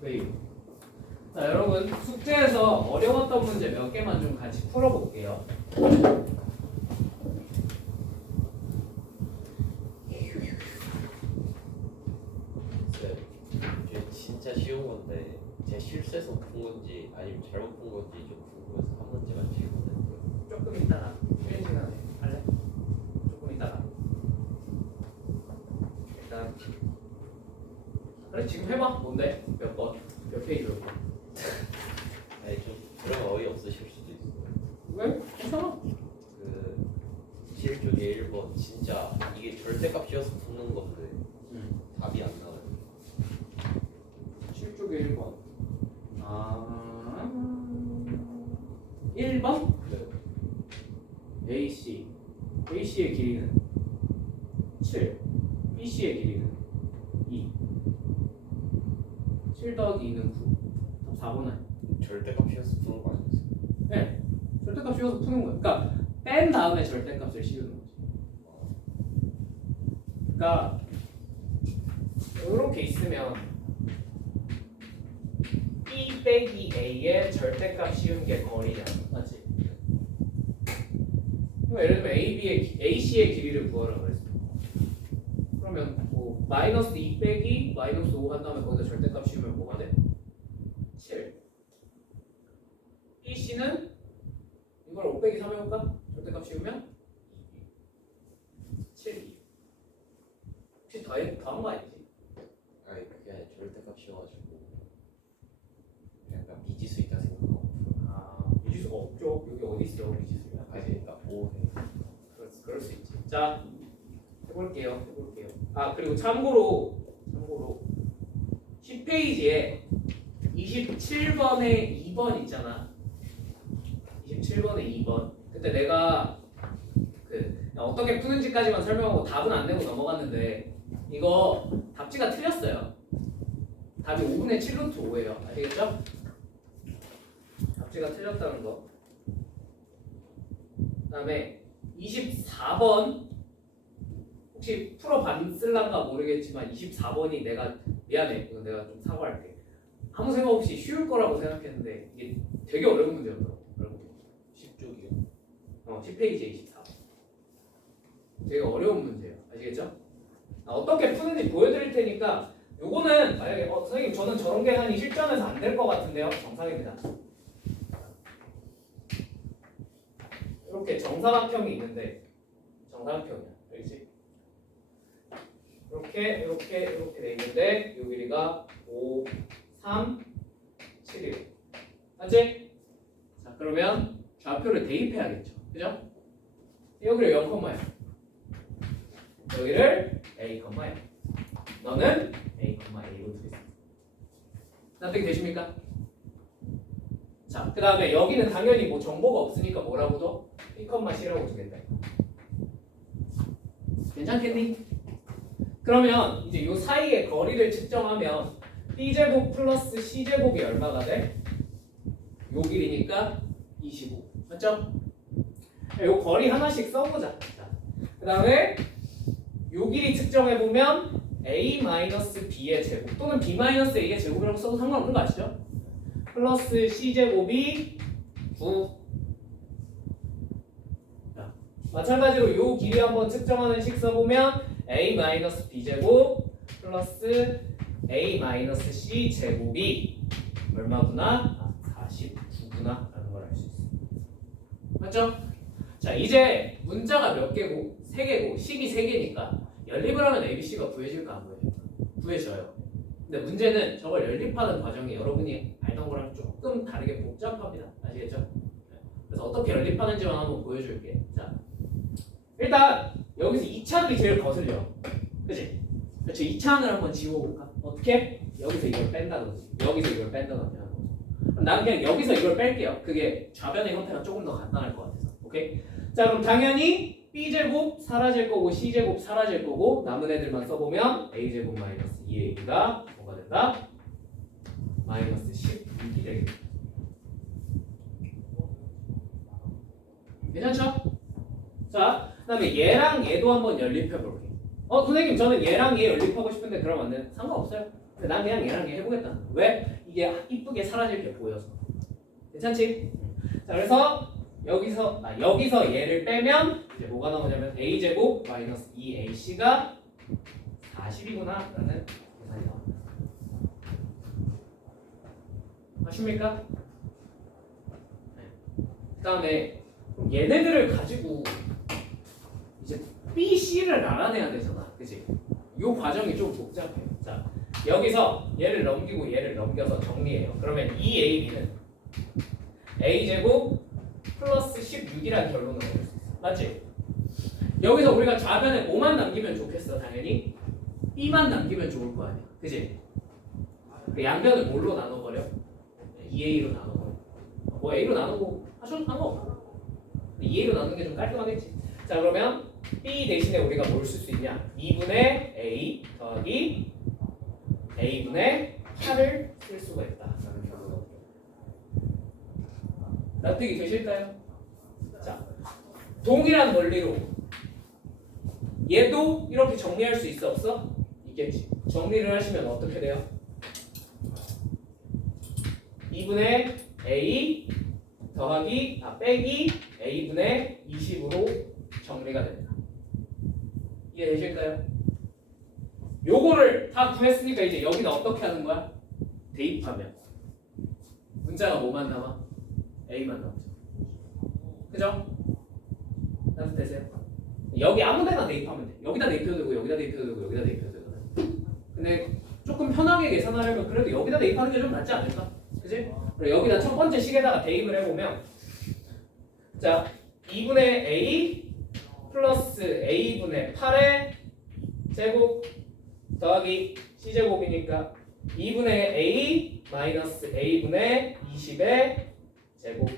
웨이브. 자, 여러분 숙제에서 어려웠던 문제 몇 개만 좀 같이 풀어볼게요. 이게 진짜 쉬운 건데 제가 실수해서 푼 건지 아니면 잘못 푼 건지 좀 궁금해서 한 문제만 질문했고요. 조금 이따가 쉬는 시간에 할래? 조금 이따가. 일단 그래 지금 해봐. 뭔데? 몇 번? 몇 페이지 몇 번? 아니 좀 그런 어이없으실 수도 있어요. 왜? 괜찮아. 그 7쪽에 1번 진짜 이게 절대값이어서 푸는 건데 답이 안 나와요. 7쪽에 1번. 아 1번? 네. AC. AC의 길이는 7. BC의 길이는 2. 7 더하기 2는 9. 답 4번 아니야? 절대값이어서 푸는 거 아니었어요? 네. 절대값 씌워서 푸는 거야. 그러니까 뺀 다음에 절대값을 씌우는 거지. 그러니까 이렇게 있으면 B 빼기 A의 절대값 씌운 게 거리잖아. 맞지? 그럼 예를 들면 AC의 길이를 구하라 그랬어. 그러면 뭐 마이너스 2 빼기 마이너스 5 한 다음에 거기다 절대값 씌우면 뭐가 돼? 7. BC는 이걸 5 빼기 3 해볼까? 절대값 씌우면 7. 혹시 더한 거 아니지? 아니 그게 아니라 절대값이어가지고 약간 미지수 있다 생각하고 아, 미지수가 없죠. 여기 어디 있어 미지수가? 아니 나 5. 그럴 수 있지. 자, 해볼게요. 아, 그리고 참고로 10페이지에 27번에 2번 있잖아. 27번에 2번. 그때 내가 그 어떻게 푸는지까지만 설명하고 답은 안 내고 넘어갔는데 이거 답지가 틀렸어요. 답이 5분의 7루트 5예요. 아시겠죠? 답지가 틀렸다는 거. 그다음에 24번 혹시 풀어봤을란가 모르겠지만 24번이 미안해. 이거 내가 좀 사과할게. 아무 생각 없이 쉬울 거라고 생각했는데 이게 되게 어려운 문제였더라고. 10쪽이요? 10페이지에 24. 되게 어려운 문제예요. 아시겠죠? 어떻게 푸는지 보여드릴 테니까 요거는 만약에 선생님 저는 저런 계산이 실전에서 안 될 것 같은데요. 정상입니다. 이렇게 정사각형이 있는데 정사각형이야. 알겠지? 이렇게 돼 있는데 요 길이가 5, 3, 7이에요. 맞지? 자 그러면 좌표를 대입해야겠죠. 그죠? 여기를 0,0야. 여기를 A,0. 너는 A,A로 두겠습니다. 납득이 되십니까? 자, 그 다음에 여기는 당연히 뭐 정보가 없으니까 뭐라고 줘? B,C라고 주겠다. 괜찮겠니? 그러면 이제 요 사이의 거리를 측정하면 B제곱 플러스 C제곱이 얼마가 돼? 요 길이니까 25. 맞죠? 요 거리 하나씩 써보자. 그 다음에 요 길이 측정해보면 A-B의 제곱 또는 B-A의 제곱이라고 써도 상관없는 거 아시죠? 플러스 C제곱이 9. 자, 마찬가지로 요 길이 한번 측정하는 식 써보면 A-B제곱 플러스 A-C 제곱이 얼마구나? 49구나 라는 걸 알 수 있어요. 맞죠? 자, 이제 문자가 몇 개고? 3개고 식이 3개니까 연립을 하면 ABC가 구해질까 안 구해질까? 구해져요. 근데 문제는 저걸 연립하는 과정이 여러분이 알던 거랑 조금 다르게 복잡합니다. 아시겠죠? 그래서 어떻게 연립하는지만 한번 보여줄게. 자, 일단 여기서 2차들이 제일 거슬려. 그치? 그렇지? 2차원을 한번 지워볼까? 어떻게? 여기서 이걸 뺀다든지 여기서 이걸 뺀다든지 하는 거죠. 그럼 난 그냥 여기서 이걸 뺄게요. 그게 좌변의 형태가 조금 더 간단할 것 같아서. 오케이? 자, 그럼 당연히 B제곱 사라질 거고 C제곱 사라질 거고 남은 애들만 써보면 A제곱 마이너스 2A가 뭐가 된다? 마이너스 12이 되겠다. 괜찮죠? 자, 그 다음에 얘랑 얘도 한번 연립해 볼게요. 선생님 저는 얘랑 얘 연립하고 싶은데 그러면 안 돼? 상관없어요. 근데 난 그냥 얘랑 얘 해보겠다. 왜? 이게 이쁘게 사라질 게 보여서. 괜찮지? 자, 그래서 여기서 얘를 빼면 이제 뭐가 나오냐면 a제곱 마이너스 2ac가 40이구나 라는 계산이 나옵니다. 아십니까? 그 다음에 얘네들을 가지고 이제 B, C를 알아내야 되잖아. 그치? 요 과정이 좀 복잡해요. 자, 여기서 얘를 넘기고 얘를 넘겨서 정리해요. 그러면 2AB는 A제곱 플러스 16이라는 결론을 얻을 수 있어. 맞지? 여기서 우리가 좌변에 5만 남기면 좋겠어. 당연히 B만 남기면 좋을 거 아니야. 그치? 그 양변을 뭘로 나눠버려? 2A로 나눠버려. 뭐 A로 나누고 하셔도 상관없어. 2A로 나누는 게 좀 깔끔하겠지. 자, 그러면 B 대신에 우리가 뭘 쓸 수 있냐? 2분의 A 더하기 A분의 8을 쓸 수가 있다. 라는 결론을 납득이 되실까요? 자, 동일한 원리로 얘도 이렇게 정리할 수 있어 없어? 있겠지. 정리를 하시면 어떻게 돼요? 2분의 A 더하기 빼기 A분의 20으로 정리가 됩니다. 이해되실까요? 요거를 다 구했으니까 이제 여기다 어떻게 하는 거야? 대입하면 문자가 뭐만 남아? A만 남죠. 그죠? 납득되세요? 여기 아무 데나 대입하면 돼. 여기다 대입해도 되고 여기다 대입해도 되고 여기다 대입해도 되거든. 근데 조금 편하게 계산하려면 그래도 여기다 대입하는 게 좀 낫지 않을까? 그지? 그리고 여기다 첫 번째 식에다가 대입을 해보면 자 2분의 A 플러스 A분의 8의 제곱 더하기 C제곱이니까 2분의 A 마이너스 A분의 20의 제곱.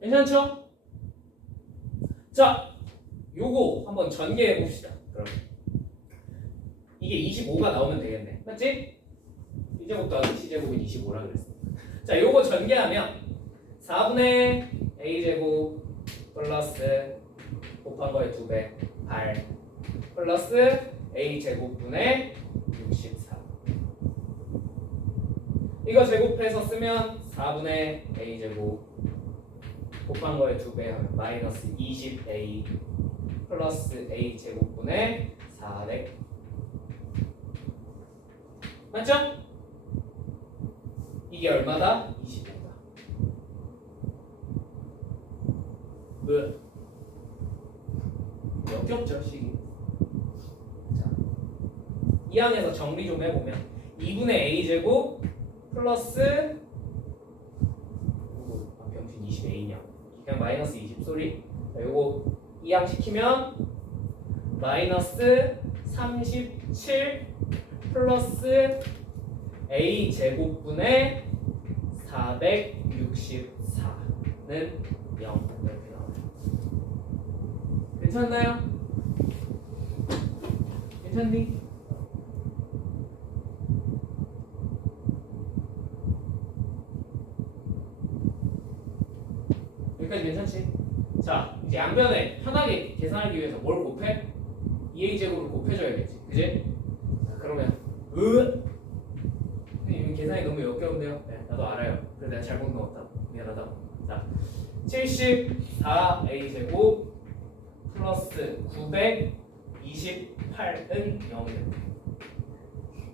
괜찮죠? 자, 요거 한번 전개해 봅시다. 그럼 이게 25가 나오면 되겠네. 맞지? B제곱 더하기 C제곱은 25라 그랬어. 자, 요거 전개하면 4분의 A제곱 플러스 곱한 거의 2배 8 플러스 A제곱분의 64. 이거 제곱해서 쓰면 4분의 A제곱 곱한 거에 2배 하면 마이너스 20A 플러스 A제곱분의 400. 맞죠? 이게 얼마다? 25다. 왜? 역겹죠 식이. 자, 이 항에서 정리 좀 해보면 2분의 A제곱 플러스 병신 20A냐 그냥 마이너스 20 소리. 요거 이항 시키면 마이너스 37 플러스 A제곱분의 464는 0 이렇게 나와요. 괜찮나요? 괜찮니? 여기까지 괜찮지? 자, 이제 양변에 편하게 계산하기 위해서 뭘 곱해? 2a제곱을 곱해줘야겠지. 그지? 자, 그러면 선생님 계산이 너무 역겨운데요? 네, 나도 알아요. 그래서 내가 잘못 넣었다. 미안하다고. 자, 74a제곱 플러스 928은 0이 됩니다.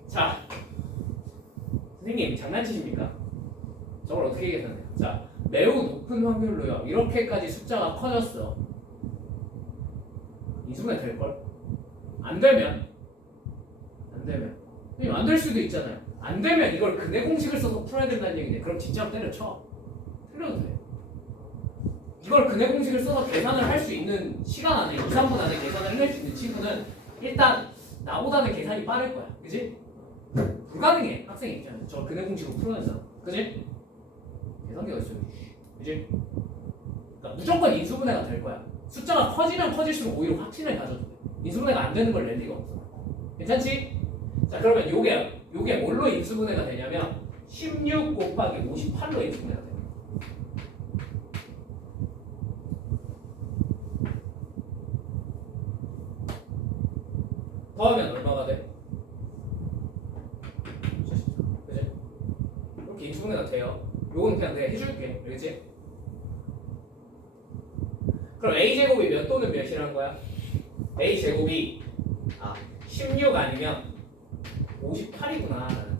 자, 선생님 장난치십니까? 저걸 어떻게 계산해요? 자, 매우 높은 확률로요. 이렇게까지 숫자가 커졌어. 인수분해 될걸? 안 되면 선생님 안 될 수도 있잖아요. 안 되면 이걸 근해 공식을 써서 풀어야 된다는 얘기네. 그럼 진짜로 때려쳐. 틀려도 돼. 이걸 근해 공식을 써서 계산을 할 수 있는 시간 안에 2, 3분 안에 계산을 해낼 수 있는 친구는 일단 나보다는 계산이 빠를 거야. 그지? 불가능해. 학생 입장에서 저 근해 공식으로 풀어야 되잖아. 그지? 계산기가 있어요. 그지? 그러니까 무조건 인수분해가 될 거야. 숫자가 커지면 커질수록 오히려 확신을 가져도 돼. 인수분해가 안 되는 걸 낼 리가 없어. 괜찮지? 자, 그러면 요게 뭘로 인수분해가 되냐면 16 곱하기 58로 인수분해가 돼. 더하면 얼마가 돼? 요건 그냥 내가 해줄게. 알겠지? 그럼 a제곱이 몇 또는 몇이라는 거야? a제곱이 16 아니면 58이구나.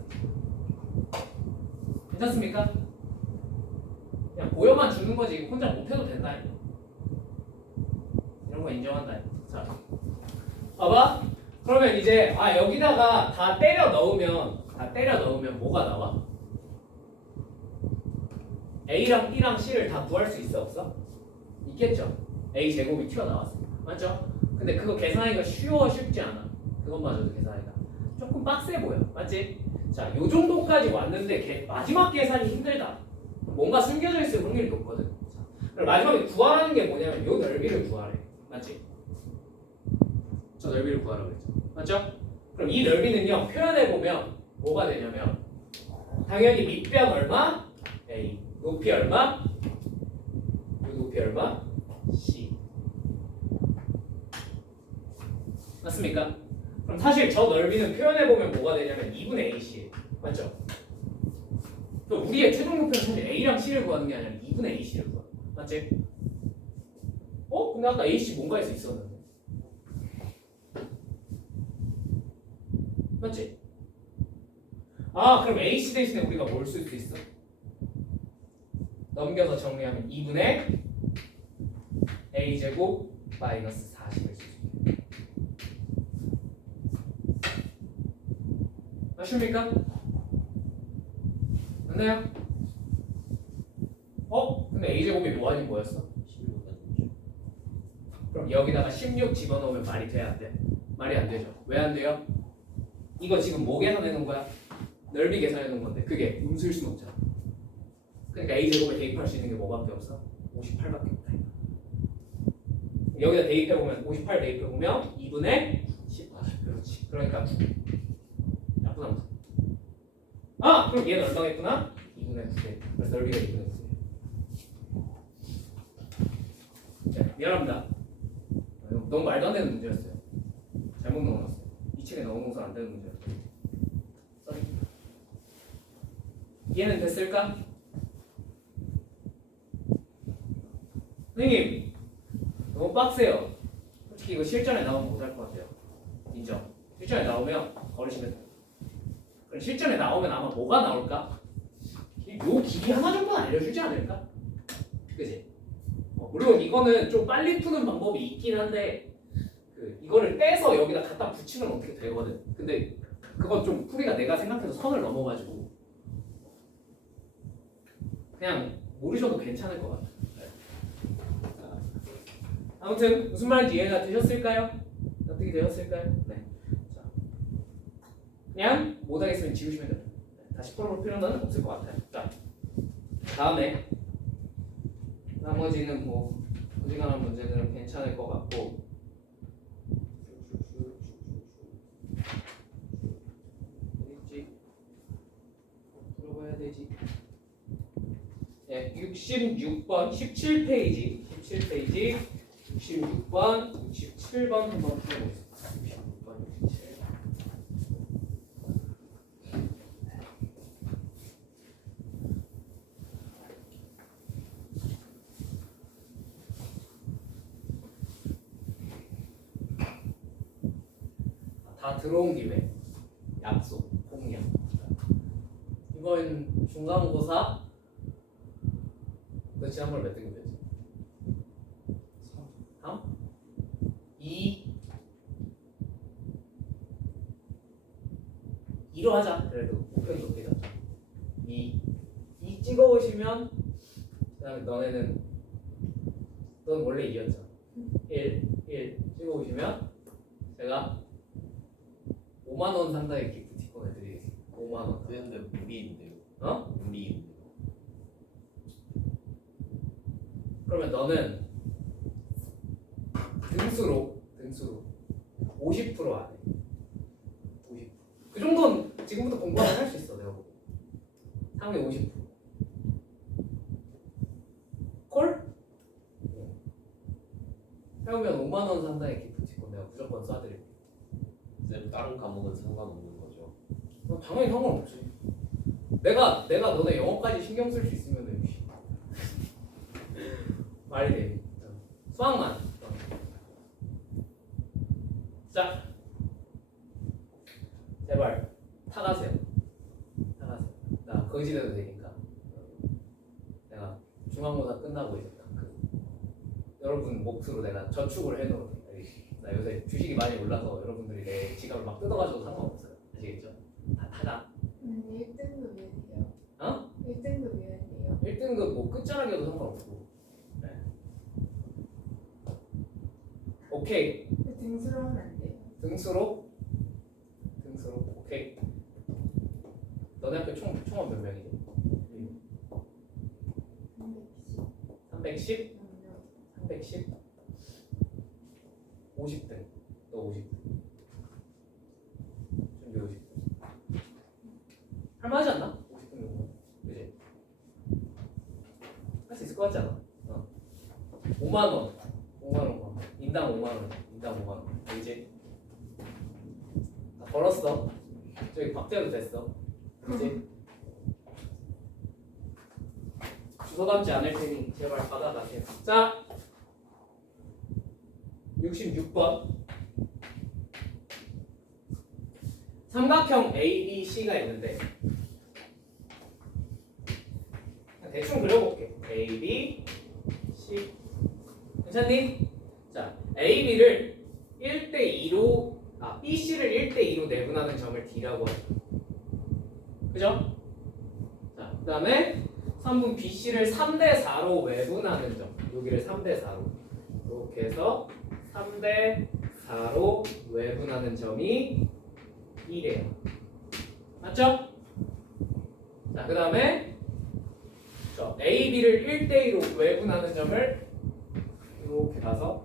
괜찮습니까? 그냥 보여만 주는 거지 혼자 못해도 된다. 이런 거 인정한다. 자, 봐봐. 그러면 이제 여기다가 다 때려 넣으면 뭐가 나와? A랑 B랑 C를 다 구할 수 있어 없어? 있겠죠. A 제곱이 튀어나왔어. 맞죠? 근데 그거 계산하기가 쉽지 않아. 그것마저도 계산하기가 조금 빡세 보여. 맞지? 자, 요 정도까지 왔는데 마지막 계산이 힘들다. 뭔가 숨겨져 있을 확률이 높거든. 자, 그럼 마지막에 구하라는 게 뭐냐면 요 넓이를 구하래. 맞지? 저 넓이를 구하라고 그랬죠. 맞죠? 그럼 이 넓이는요 표현해보면 뭐가 되냐면 당연히 밑변 얼마? A 높이 얼마? 요 높이 얼마? C 맞습니까? 그럼 사실 저 넓이는 표현해보면 뭐가 되냐면 2분의 AC 맞죠? 그럼 우리의 최종 목표는 사실 A랑 C를 구하는 게 아니라 2분의 AC를 구하 맞지? 근데 아까 AC 뭔가에서 있었는데 맞지? 그럼 AC 대신에 우리가 뭘 쓸 수 있어? 넘겨서 정리하면 2분의 A제곱 마이너스 40을 쓸 수 있어요. 맞습니까? 맞나요? 근데 A제곱이 뭐 아닌 뭐였어? 16 아니죠? 그럼 여기다가 16 집어넣으면 말이 돼? 안 돼? 말이 안 되죠. 왜 안 돼요? 이거 지금 뭐 계산해 놓은 거야? 넓이 계산해 놓은 건데 그게 음수일 수는 없잖아. 그러니까 A제곱에 대입할 수 있는 게 뭐밖에 없어? 58밖에 없다. 여기다 대입해보면 58 대입해보면 2분의 10 그렇지. 그러니까 9 나쁜 함수. 그럼 얘는 얼마겠구나? 2분의 9대. 그래서 넓이가 2분의 9대. 네, 미안합니다. 너무 말도 안 되는 문제였어요. 잘못 넣어놨어요. 이 책에 넣어놓어서 안 되는 문제였어요. 쏘리. 이해는 됐을까? 선생님 너무 빡세요. 솔직히 이거 실전에 나오면 못할 것 같아요. 인정. 실전에 나오면 걸으시면 돼요. 그럼 실전에 나오면 아마 뭐가 나올까? 요 길이 하나 정도는 알려주지 않을까? 그지? 물론 이거는 좀 빨리 푸는 방법이 있긴 한데 이거를 떼서 여기다 갖다 붙이면 어떻게 되거든. 근데 그건 좀 풀이가 내가 생각해서 선을 넘어가지고 그냥 모르셔도 괜찮을 것 같아. 아무튼 무슨 말인지 이해가 되셨을까요? 어떻게 되셨을까요? 네. 자, 그냥 못하겠으면 지우시면 됩니다. 다시 풀어볼 필요는 없을 것 같아요. 자, 다음에 나머지는 뭐 어지간한 문제들은 괜찮을 것 같고 어딨지? 들어봐야 되지. 네, 66번 17페이지 66번 67번 한번 풀어보겠습니다. 66번 67. 다 들어온 김에 약속, 공약. 이번 중간고사 너 지난번에 몇 등급이었지? 3? 2? 2로 하자. 그래도 목표는 높게 잡자. 2 찍어오시면 그 다음에 넌 원래 2였잖아. 1 찍어오시면 제가 5만원 상당의 기프티콘 해드리겠습니다. 5만원. 근데 무리인데요. 무리인데요. 그러면 너는 등수로 50% 안에 50%. 그 정도는 지금부터 공부하면 할 수 있어. 내가 보고 상위 50%. 콜? 해오면 5만원 상당의 기프티콘 내가 무조건 쏴드릴게. 쌤 다른 과목은 상관없는 거죠? 당연히 상관없지. 내가 너네 영어까지 신경 쓸 수 있으면 말이 돼. 수학만. 자, 제발 타가세요. 나 거지돼도 되니까. 내가 중간고사 끝나고 이제 여러분 몫으로 내가 저축을 해놓을게. 나 요새 주식이 많이 올라서 여러분들이 내 지갑을 막 뜯어가지고 상관없어요. 아시겠죠? 다 타자. 1등급이에요. 어? 1등급이에요. 1등급 뭐 끝자락이어도 상관없고. 네. 오케이. 등수로 하면 안 돼요. 등수로 오케이. 너네 학교 총합 몇 명이지? 310? 310? 50등. 너 50등. 준비 50등. 할만하지 않나? 50등 정도. 그지? 할 수 있을 것 같지 않아? 5만원. 5만원. 인당 5만원. 인당 5만원. 알지? 다 벌었어. 저기 박제도 됐어. 그치? 주소 담지 않을 테니 제발 받아가세요. 자, 66번. 삼각형 ABC가 있는데 대충 그려볼게. AB, C. 괜찮니? 자, AB를 1대2로 BC를 1대2로 내분하는 점을 D라고 하죠. 그죠? 자, 그 다음에 3분 BC를 3대4로 외분하는 점. 여기를 3대4로. 이렇게 해서 3대4로 외분하는 점이 1이에요. 맞죠? 자, 그 다음에 AB를 1대2로 외분하는 점을 이렇게 가서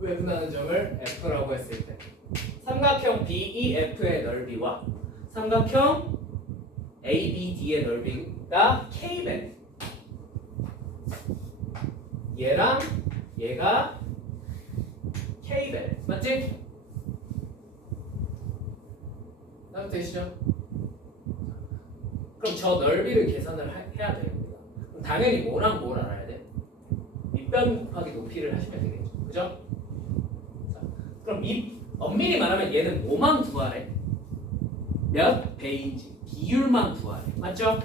외분하는 점을 F라고 했을 때 삼각형 BEF의 넓이와 삼각형 ABD의 넓이가 K배. 얘랑 얘가 K배. 맞지? 다음 되시죠? 그럼 저 넓이를 계산을 해야 돼요. 그럼 당연히 뭐랑 뭘 알아야 돼? 밑변 곱하기 높이를 하시면 되겠죠. 그죠? 자, 그럼 엄밀히 말하면 얘는 뭐만 구하래? 몇 배인지 비율만 구하래. 맞죠?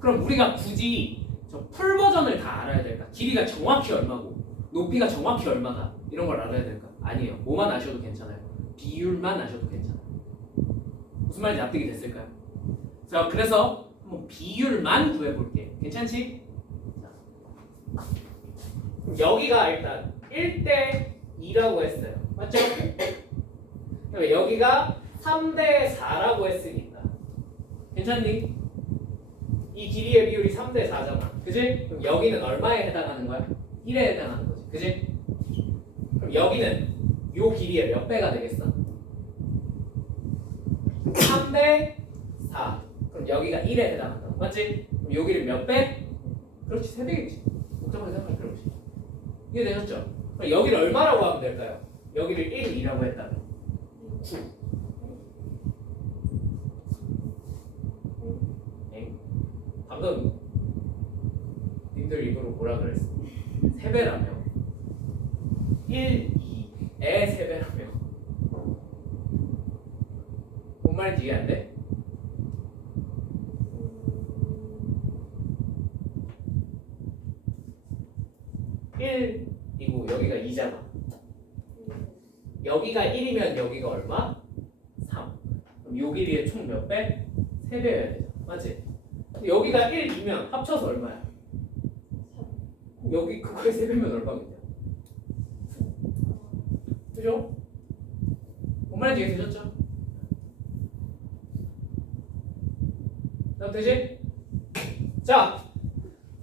그럼 우리가 굳이 저 풀 버전을 다 알아야 될까? 길이가 정확히 얼마고 높이가 정확히 얼마다 이런 걸 알아야 될까? 아니에요. 뭐만 아셔도 괜찮아요. 비율만 아셔도 괜찮아요. 무슨 말인지 납득이 됐을까요? 자, 그래서 한번 비율만 구해볼게. 괜찮지? 자, 그럼 여기가 일단 1대2라고 했어요. 맞죠? 그럼 여기가 3대4라고 했으니까 괜찮니? 이 길이의 비율이 3대4잖아. 그지? 그럼 여기는 얼마에 해당하는 거야? 1에 해당하는 거지. 그지? 그럼 여기는 요 길이의 몇 배가 되겠어? 3대4. 그럼 여기가 1에 해당한다. 맞지? 그럼 여기를 몇 배? 그렇지, 3배겠지. 복잡하게 생각할 필요 없이. 이해되셨죠? 그럼 여기를 얼마라고 하면 될까요? 여기를 1이라고 했다면 9. 방금 님들 입으로 뭐라 그랬어? 3배라며 1, 2의 3배라며 뭔 말인지 이해 안 돼? 이고 여기가 2잖아. 여기가 1이면 여기가 얼마? 3. 그럼 요 길이의 총 몇 배? 3배여야 되죠. 맞지? 근데 여기가 1이면 합쳐서 얼마야? 여기 그거의 3배면 얼마겠냐? 그죠? 뭔 말인지 이해되셨죠? 되지? 자,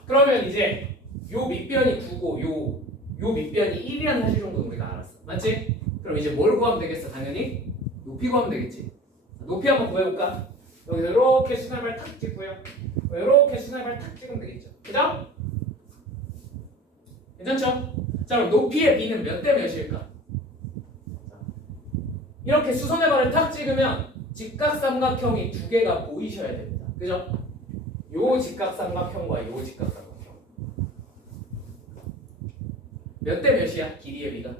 그러면 이제 요 밑변이 9고 요 밑변이 1이라는 사실 정도는 우리가 알았어. 맞지? 그럼 이제 뭘 구하면 되겠어? 당연히 높이 구하면 되겠지. 높이 한번 구해볼까? 여기서 이렇게 시나발 탁 찍고요. 이렇게 시나발 탁 찍으면 되겠죠. 그죠? 괜찮죠? 자, 그럼 높이의 b는 몇 대 몇일까? 이렇게 수선의 발을 탁 찍으면 직각삼각형이 두 개가 보이셔야 됩니다. 그죠? 요 직각삼각형과 요 직각삼각형 몇 대 몇이야? 길이의 비가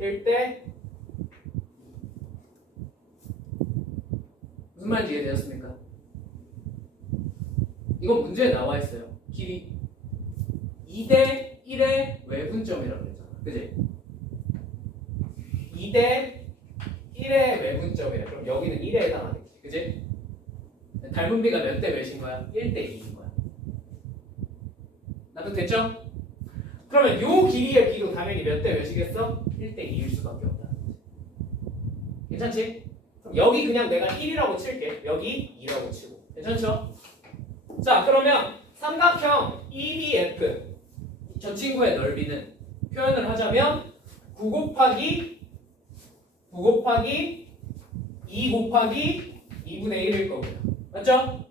1대 무슨 말인지 이해되셨습니까? 이건 문제에 나와 있어요. 길이 2대 1의 외분점이라고 그랬잖아. 그지? 2대 1의 외분점이래. 그럼 여기는 1에 해당하겠지. 그지? 닮은 비가 몇 대 몇인 거야? 1대 2인 거야. 납득됐죠? 그러면 요 길이의 비도 당연히 몇 대 몇이겠어? 1대 2일 수밖에 없다. 괜찮지? 그럼 여기 그냥 내가 1이라고 칠게. 여기 2라고 치고. 괜찮죠? 자, 그러면 삼각형 EDF 저 친구의 넓이는 표현을 하자면 9 곱하기 2 곱하기 2분의 1일 거고요. 맞죠?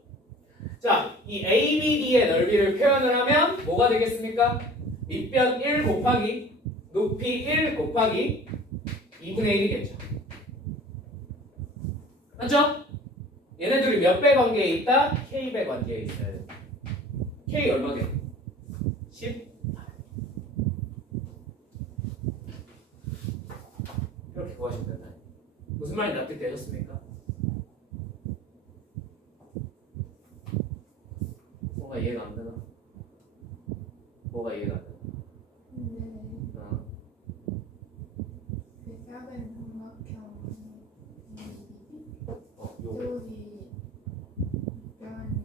자, 이 ABD의 넓이를 표현을 하면 뭐가 되겠습니까? 밑변 1 곱하기 높이 1 곱하기 2분의 1이겠죠. 맞죠? 얘네들이 몇 배 관계에 있다? K배 관계에 있어야 돼. K 얼마게? 10? 이렇게 구하시면 된다. 무슨 말인지 납득되셨습니까? 뭐가 이해가 안 되나? 뭐가 이해가 안 되나? 근데 어. 그 작은 삼각형 요거 쪽이 약간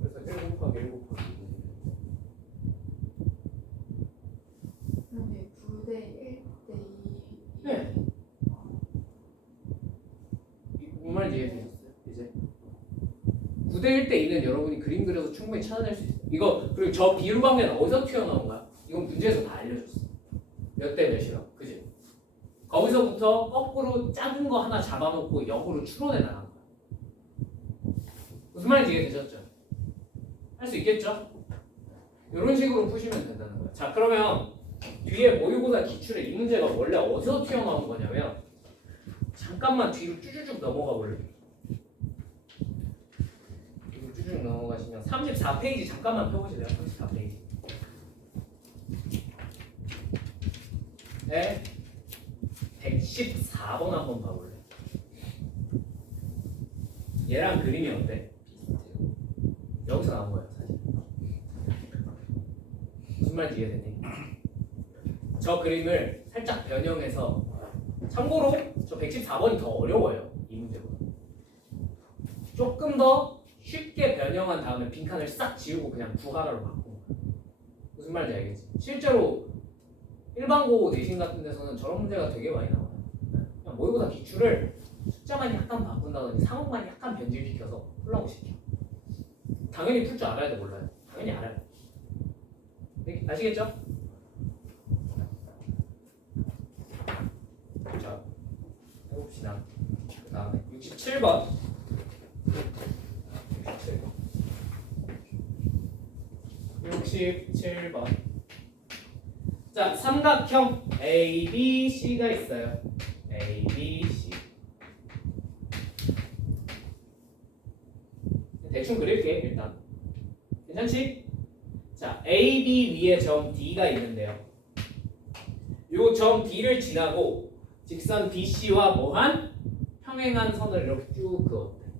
그래서 1 곱하기 1 곱하기 그다음에 9대 1대 2. 네. 무슨 말인지 이해되셨어요? 이제 9대 1대 2는 여러분이 그림 그려서 충분히 찾아낼 수 있어요. 이거 그리고 저 비율 관계는 어디서 튀어나온 거야? 이건 문제에서 다 알려줬어. 몇 대 몇이라고, 그지? 거기서부터 거꾸로 작은 거 하나 잡아놓고 역으로 추론해 나간 거야. 무슨 말인지 이해되셨죠? 할 수 있겠죠? 이런 식으로 푸시면 된다는 거야. 자, 그러면 뒤에 모의고사 기출에 이 문제가 원래 어디서 튀어나온 거냐면 잠깐만 뒤로 쭈쭈쭉 넘어가 볼래. 뒤로 쭈쭈쭉 넘어가시면 34페이지 잠깐만 펴보실래요? 34페이지. 네. 114번 한번 봐볼래. 얘랑 그림이 어때? 비슷해요. 여기서 나온 거야 사실. 무슨 말인지 이해되니? 저 그림을 살짝 변형해서 참고로 저 114번이 더 어려워요. 이 문제보다. 조금 더 쉽게 변형한 다음에 빈칸을 싹 지우고 그냥 구하라로 바꾼 거야. 무슨 말인지 알겠지? 실제로 일반고 내신 같은 데서는 저런 문제가 되게 많이 나와요. 그냥 모의고사 기출을 숫자만 약간 바꾼다든지 상황만 약간 변질시켜서 풀라고 시켜. 당연히 풀 줄 알아야 돼, 몰라요? 당연히 알아요. 네, 아시겠죠? 자, 해봅시다. 그 다음에 67번. 67번. 자, 삼각형 ABC가 있어요. ABC. 대충 그릴게 일단. 괜찮지? 자, AB 위에 점 D가 있는데요. 요 점 D를 지나고 직선 BC와 뭐한? 평행한 선을 이렇게 쭉 그었대.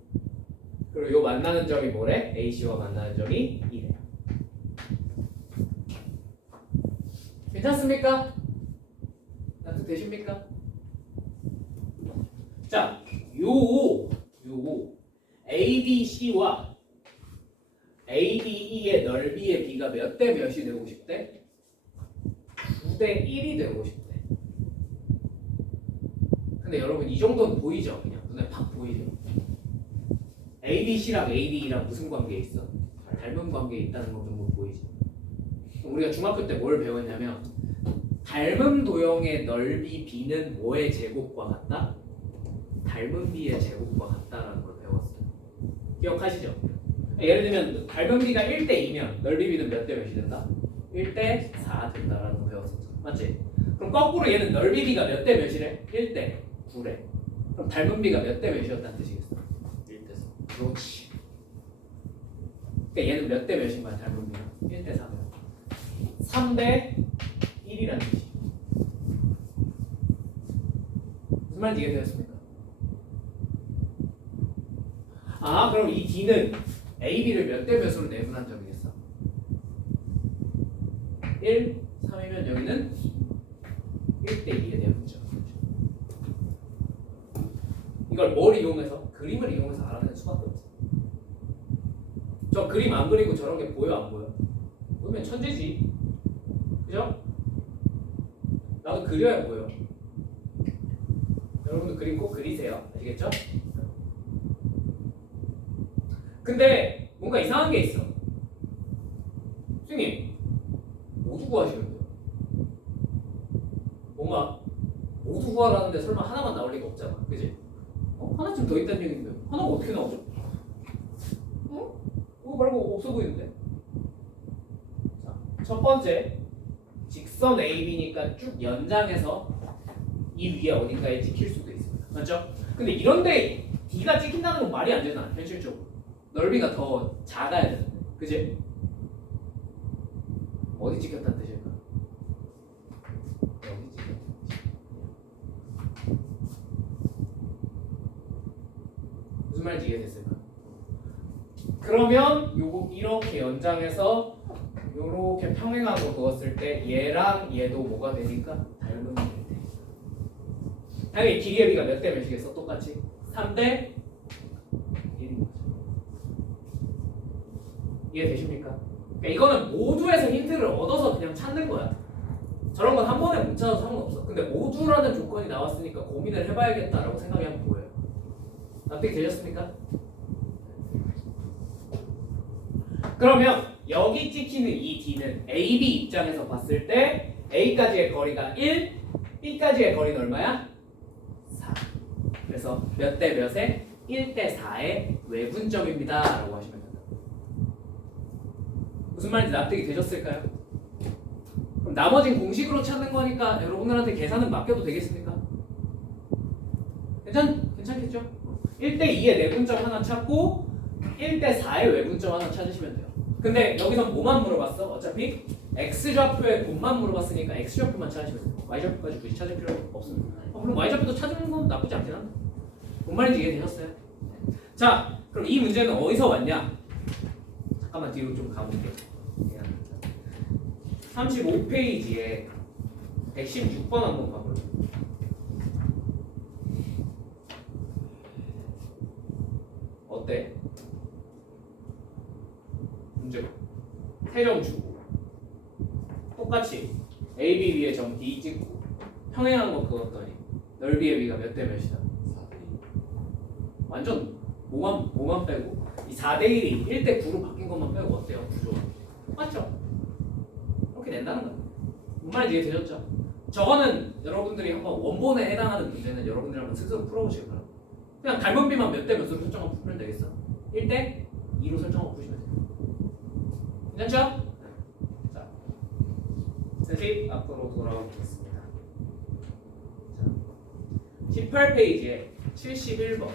그리고 요 만나는 점이 뭐래? AC와 만나는 점이 2래. 괜찮습니까? 납득되십니까? 자, 요 ADC와 ADE의 넓이의 비가 몇 대 몇이 되고 싶대? 9대 1이 되고 싶대. 근데 여러분 이 정도는 보이죠? 그냥 눈에 팍 보이죠? ADC랑 ADE랑 무슨 관계에 있어? 닮은 관계에 있다는 거 정도 보이지? 우리가 중학교 때 뭘 배웠냐면 닮은 도형의 넓이 b는 뭐의 제곱과 같다? 닮은 b의 제곱과 같다라는 걸 배웠어요. 기억하시죠? 예를 들면 닮은 b가 1대 2면 넓이 b는 몇 대 몇이 된다? 1대 4 된다라는 거 배웠었죠. 맞지? 그럼 거꾸로 얘는 넓이 b가 몇 대 몇이래? 1대 9래. 그럼 닮은 b가 몇 대 몇이었다는 뜻이겠어? 1대 그렇지. 그러니까 얘는 몇 대 몇인 거야? 잘 보면 1대 3. 3대 1이라는 뜻이. 무슨 말인지 이해되셨습니까? 아, 그럼 이 D는 A, B를 몇 대 몇으로 내분한 점이겠어? 1, 3이면 여기는 1대 2의 내분점. 이걸 뭘 이용해서? 그림을 이용해서 알아내는 수밖에 없어. 저 그림 안 그리고 저런 게 보여 안 보여? 보면 천재지. 그죠? 나도 그려야 보여. 여러분도 그림 꼭 그리세요. 아시겠죠? 근데 뭔가 이상한 게 있어. 선생님, 모두 구하시는데요? 뭔가 모두 구하라는데 설마 하나만 나올 리가 없잖아. 그지? 하나쯤 더 있다는 얘기인데 하나가 어떻게 나오죠? 그거 말고 없어 보이는데? 자, 첫 번째 직선 AB니까 쭉 연장해서 이 위에 어딘가에 찍힐 수도 있습니다. 맞죠? 근데 이런데 D가 찍힌다는 건 말이 안 되잖아. 현실적으로 넓이가 더 작아야 되는데, 그지? 어디 찍혔다는 뜻일까? 어디 찍혔다. 무슨 말인지 이해됐을까? 그러면 요거 이렇게 연장해서 요렇게 평행하고 두었을 때 얘랑 얘도 뭐가 되니까 닮은 게 돼. 당연히 길이의 비가 몇 대 몇이겠어? 똑같이 3대 1인 거죠. 이해되십니까? 그러니까 이거는 모두에서 힌트를 얻어서 그냥 찾는 거야. 저런 건 한 번에 못 찾아도 상관없어. 근데 모두라는 조건이 나왔으니까 고민을 해봐야겠다라고 생각이 한번 보여요. 납득이 되셨습니까? 그러면 여기 찍히는 이 D는 AB 입장에서 봤을 때 A까지의 거리가 1, B까지의 거리는 얼마야? 4. 그래서 몇 대 몇에? 1대 4의 외분점입니다 라고 하시면 된다. 무슨 말인지 납득이 되셨을까요? 그럼 나머진 공식으로 찾는 거니까 여러분들한테 계산은 맡겨도 되겠습니까? 괜찮겠죠? 1대 2의 내분점 하나 찾고 1대 4의 외분점 하나 찾으시면 돼요. 근데 여기서 뭐만 물어봤어? 어차피 X좌표의 곱만 물어봤으니까 X좌표만 찾으시면 돼요. Y좌표까지 굳이 찾을 필요 없습니다. 물론 Y좌표도 찾는 건 나쁘지 않긴 한데 뭔 말인지 이해되셨어요? 자, 그럼 이 문제는 어디서 왔냐? 잠깐만 뒤로 좀 가볼게요. 35페이지에 116번 한번 가볼게요. 어때? 문제 3점 주고 똑같이 AB 위에 점 D 찍고 평행한 거 그었더니 넓이의 비가 몇 대 몇이다? 4대2. 완전 뭐만 빼고 이 4대1이 1대 9로 바뀐 것만 빼고 어때요? 구조가 맞죠? 이렇게 낸다는 거예요. 뭔 말인지 이해되셨죠? 저거는 여러분들이 한번 원본에 해당하는 문제는 여러분들이 한번 스스로 풀어보시기 바랍니다. 그냥 닮은 비만 몇 대 몇으로 설정하고 풀면 되겠어? 1대 2로 설정하고 푸시면 돼요. 괜찮죠? 자, 다시 앞으로 돌아오겠습니다. 자, 18페이지에 71번.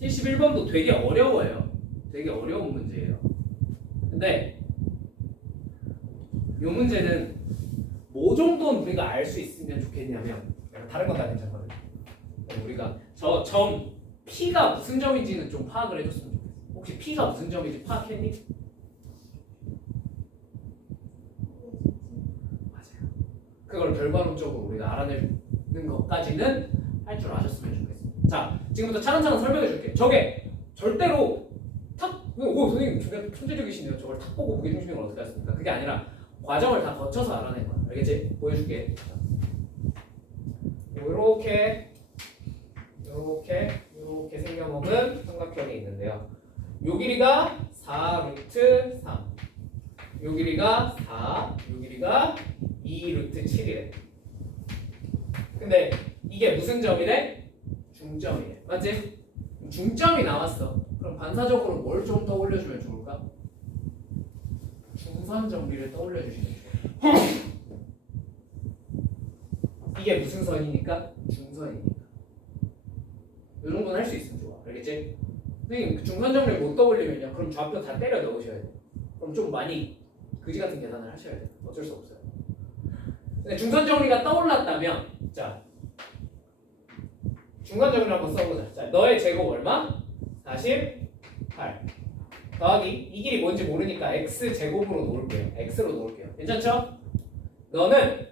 71번도 되게 어려워요. 되게 어려운 문제예요. 근데 이 문제는 뭐 정도는 우리가 알 수 있으면 좋겠냐면 다른 건 다 괜찮거든. 우리가 저 점 P가 무슨 점인지는 좀 파악을 해줬으면 좋겠어. 혹시 P가 무슨 점인지 파악했니? 맞아요. 그걸 결과론적으로 우리가 알아내는 것까지는 할 줄 아셨으면 좋겠습니다. 자, 지금부터 차근차근 설명해 줄게. 저게 절대로 오 선생님 되게 천재적이시네요. 저걸 탁 보고 무게중심을 어떻게 하십니까? 그게 아니라 과정을 다 거쳐서 알아낸 거야. 알겠지? 보여줄게. 요렇게 생겨먹은 삼각형이 있는데요. 요 길이가 4 루트 3, 요 길이가 4, 요 길이가 2 루트 7이래. 근데 이게 무슨 점이래? 중점이래. 맞지? 중점이 나왔어. 그럼 반사적으로 뭘 좀 떠올려주면 좋을까? 중선 정비를 떠올려주시면 좋아요. 이게 무슨 선이니까? 중선이니까. 이 정도는 할 수 있으면 좋아. 알겠지? 선생님 중선 정리 못 떠올리면요. 그럼 좌표 다 때려 넣으셔야 돼. 그럼 좀 많이 그지 같은 계산을 하셔야 돼. 어쩔 수 없어요. 근데 중선 정리가 떠올랐다면 자 중간 정리를 한번 써보자. 자 너의 제곱 얼마? 48 더하기 이 길이 뭔지 모르니까 x 제곱으로 놓을게요. x로 놓을게요. 괜찮죠? 너는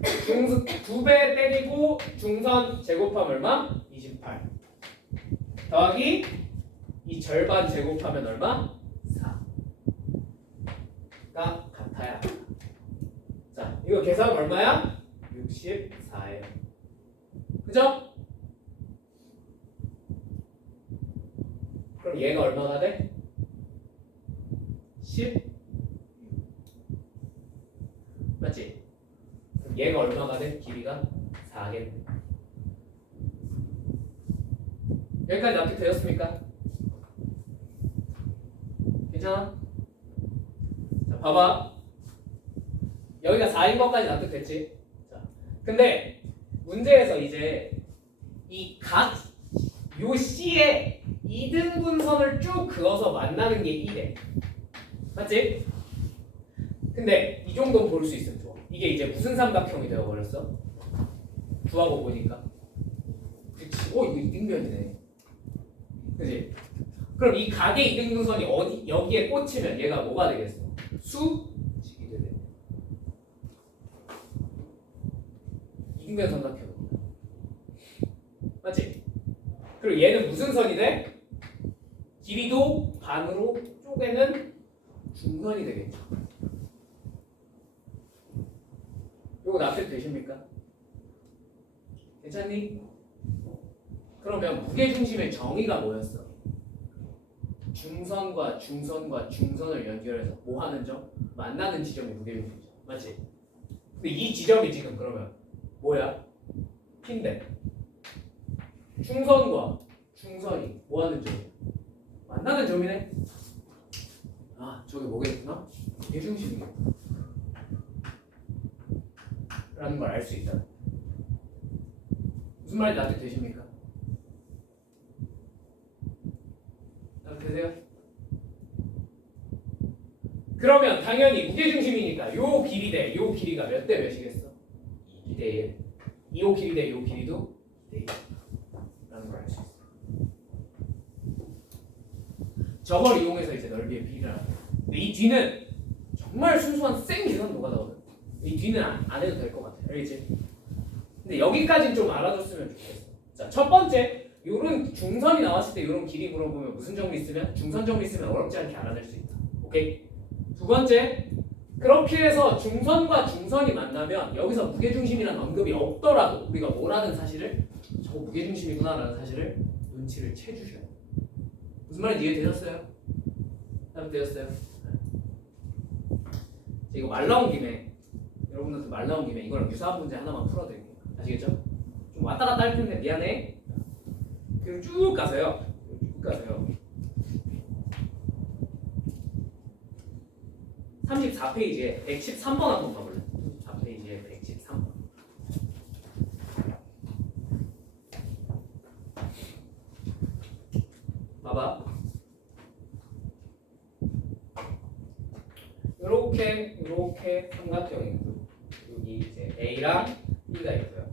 2배 때리고 중선 제곱하면 얼마? 28 더하기 이 절반 제곱하면 얼마? 4가 같아야. 자 이거 계산 얼마야? 64예요. 그죠? 그럼 얘가 얼마가 돼? 10 맞지? 그럼 얘가 얼마가 돼? 길이가 4겠네. 여기까지 납득되었습니까? 괜찮아? 자 봐봐 여기가 4인 것까지 납득됐지? 자 근데 문제에서 이제 이 요 C에 2등분선을 쭉 그어서 만나는 게 1에 맞지? 근데 이 정도는 볼 수 있으면 좋아. 이게 이제 무슨 삼각형이 되어버렸어? 구하고 보니까 그치? 이거 2등변이네 그치? 그럼 이 각의 2등분선이 어디 여기에 꽂히면 얘가 뭐가 되겠어? 수직이 되네. 2등변 삼각형입니다. 맞지? 그리고 얘는 무슨 선이 돼? 길이도 반으로 쪼개는 중선이 되겠죠. 요거 납득되십니까? 괜찮니? 그러면 무게중심의 정의가 뭐였어? 중선과 중선과 중선을 연결해서 뭐 하는 점? 만나는 지점이 무게중심이죠. 맞지? 근데 이 지점이 지금 그러면 뭐야? P인데 중선과 중선이 뭐 하는 점이야? 만나는 점이네? 아 저게 뭐겠구나? 무게중심이겠다 라는 걸 알 수 있다. 무슨 말인지 납득되십니까? 납득되세요? 그러면 당연히 무게중심이니까 요 길이 대 요 길이가 몇 대 몇이겠어? 2대 1. 요 길이 대 요 길이도 2대 1 라는 걸 알 수 있어. 저걸 이용해서 이제 넓이의 비를 하는 거야. 근데 이 뒤는 정말 순수한 생 계산 노가다거든. 이 뒤는 안 해도 될 것 같아. 알겠지? 근데 여기까지는 좀 알아줬으면 좋겠어. 자, 첫 번째, 요런 중선이 나왔을 때 요런 길이 물어보면 무슨 정리 있으면? 중선 정리 있으면 어렵지 않게 알아낼 수 있다. 오케이? 두 번째, 그렇게 해서 중선과 중선이 만나면 여기서 무게중심이라는 언급이 없더라도 우리가 뭐라는 사실을 저거 무게중심이구나라는 사실을 눈치를 채주셔야 돼요. 무슨 말인지 이해되셨어요? 납득되셨어요? 이거 말 나온 김에 여러분들한테 말 나온 김에 이거랑 유사한 문제 하나만 풀어드릴게요. 아시겠죠? 좀 왔다 갔다 할 텐데 미안해. 그리고 쭉 가세요. 쭉 가세요. 34페이지에 113번 한번 봐볼래? 34페이지에 113번. 봐봐. 요렇게 삼각형이 있고 여기 이제 A랑 B가 있고요.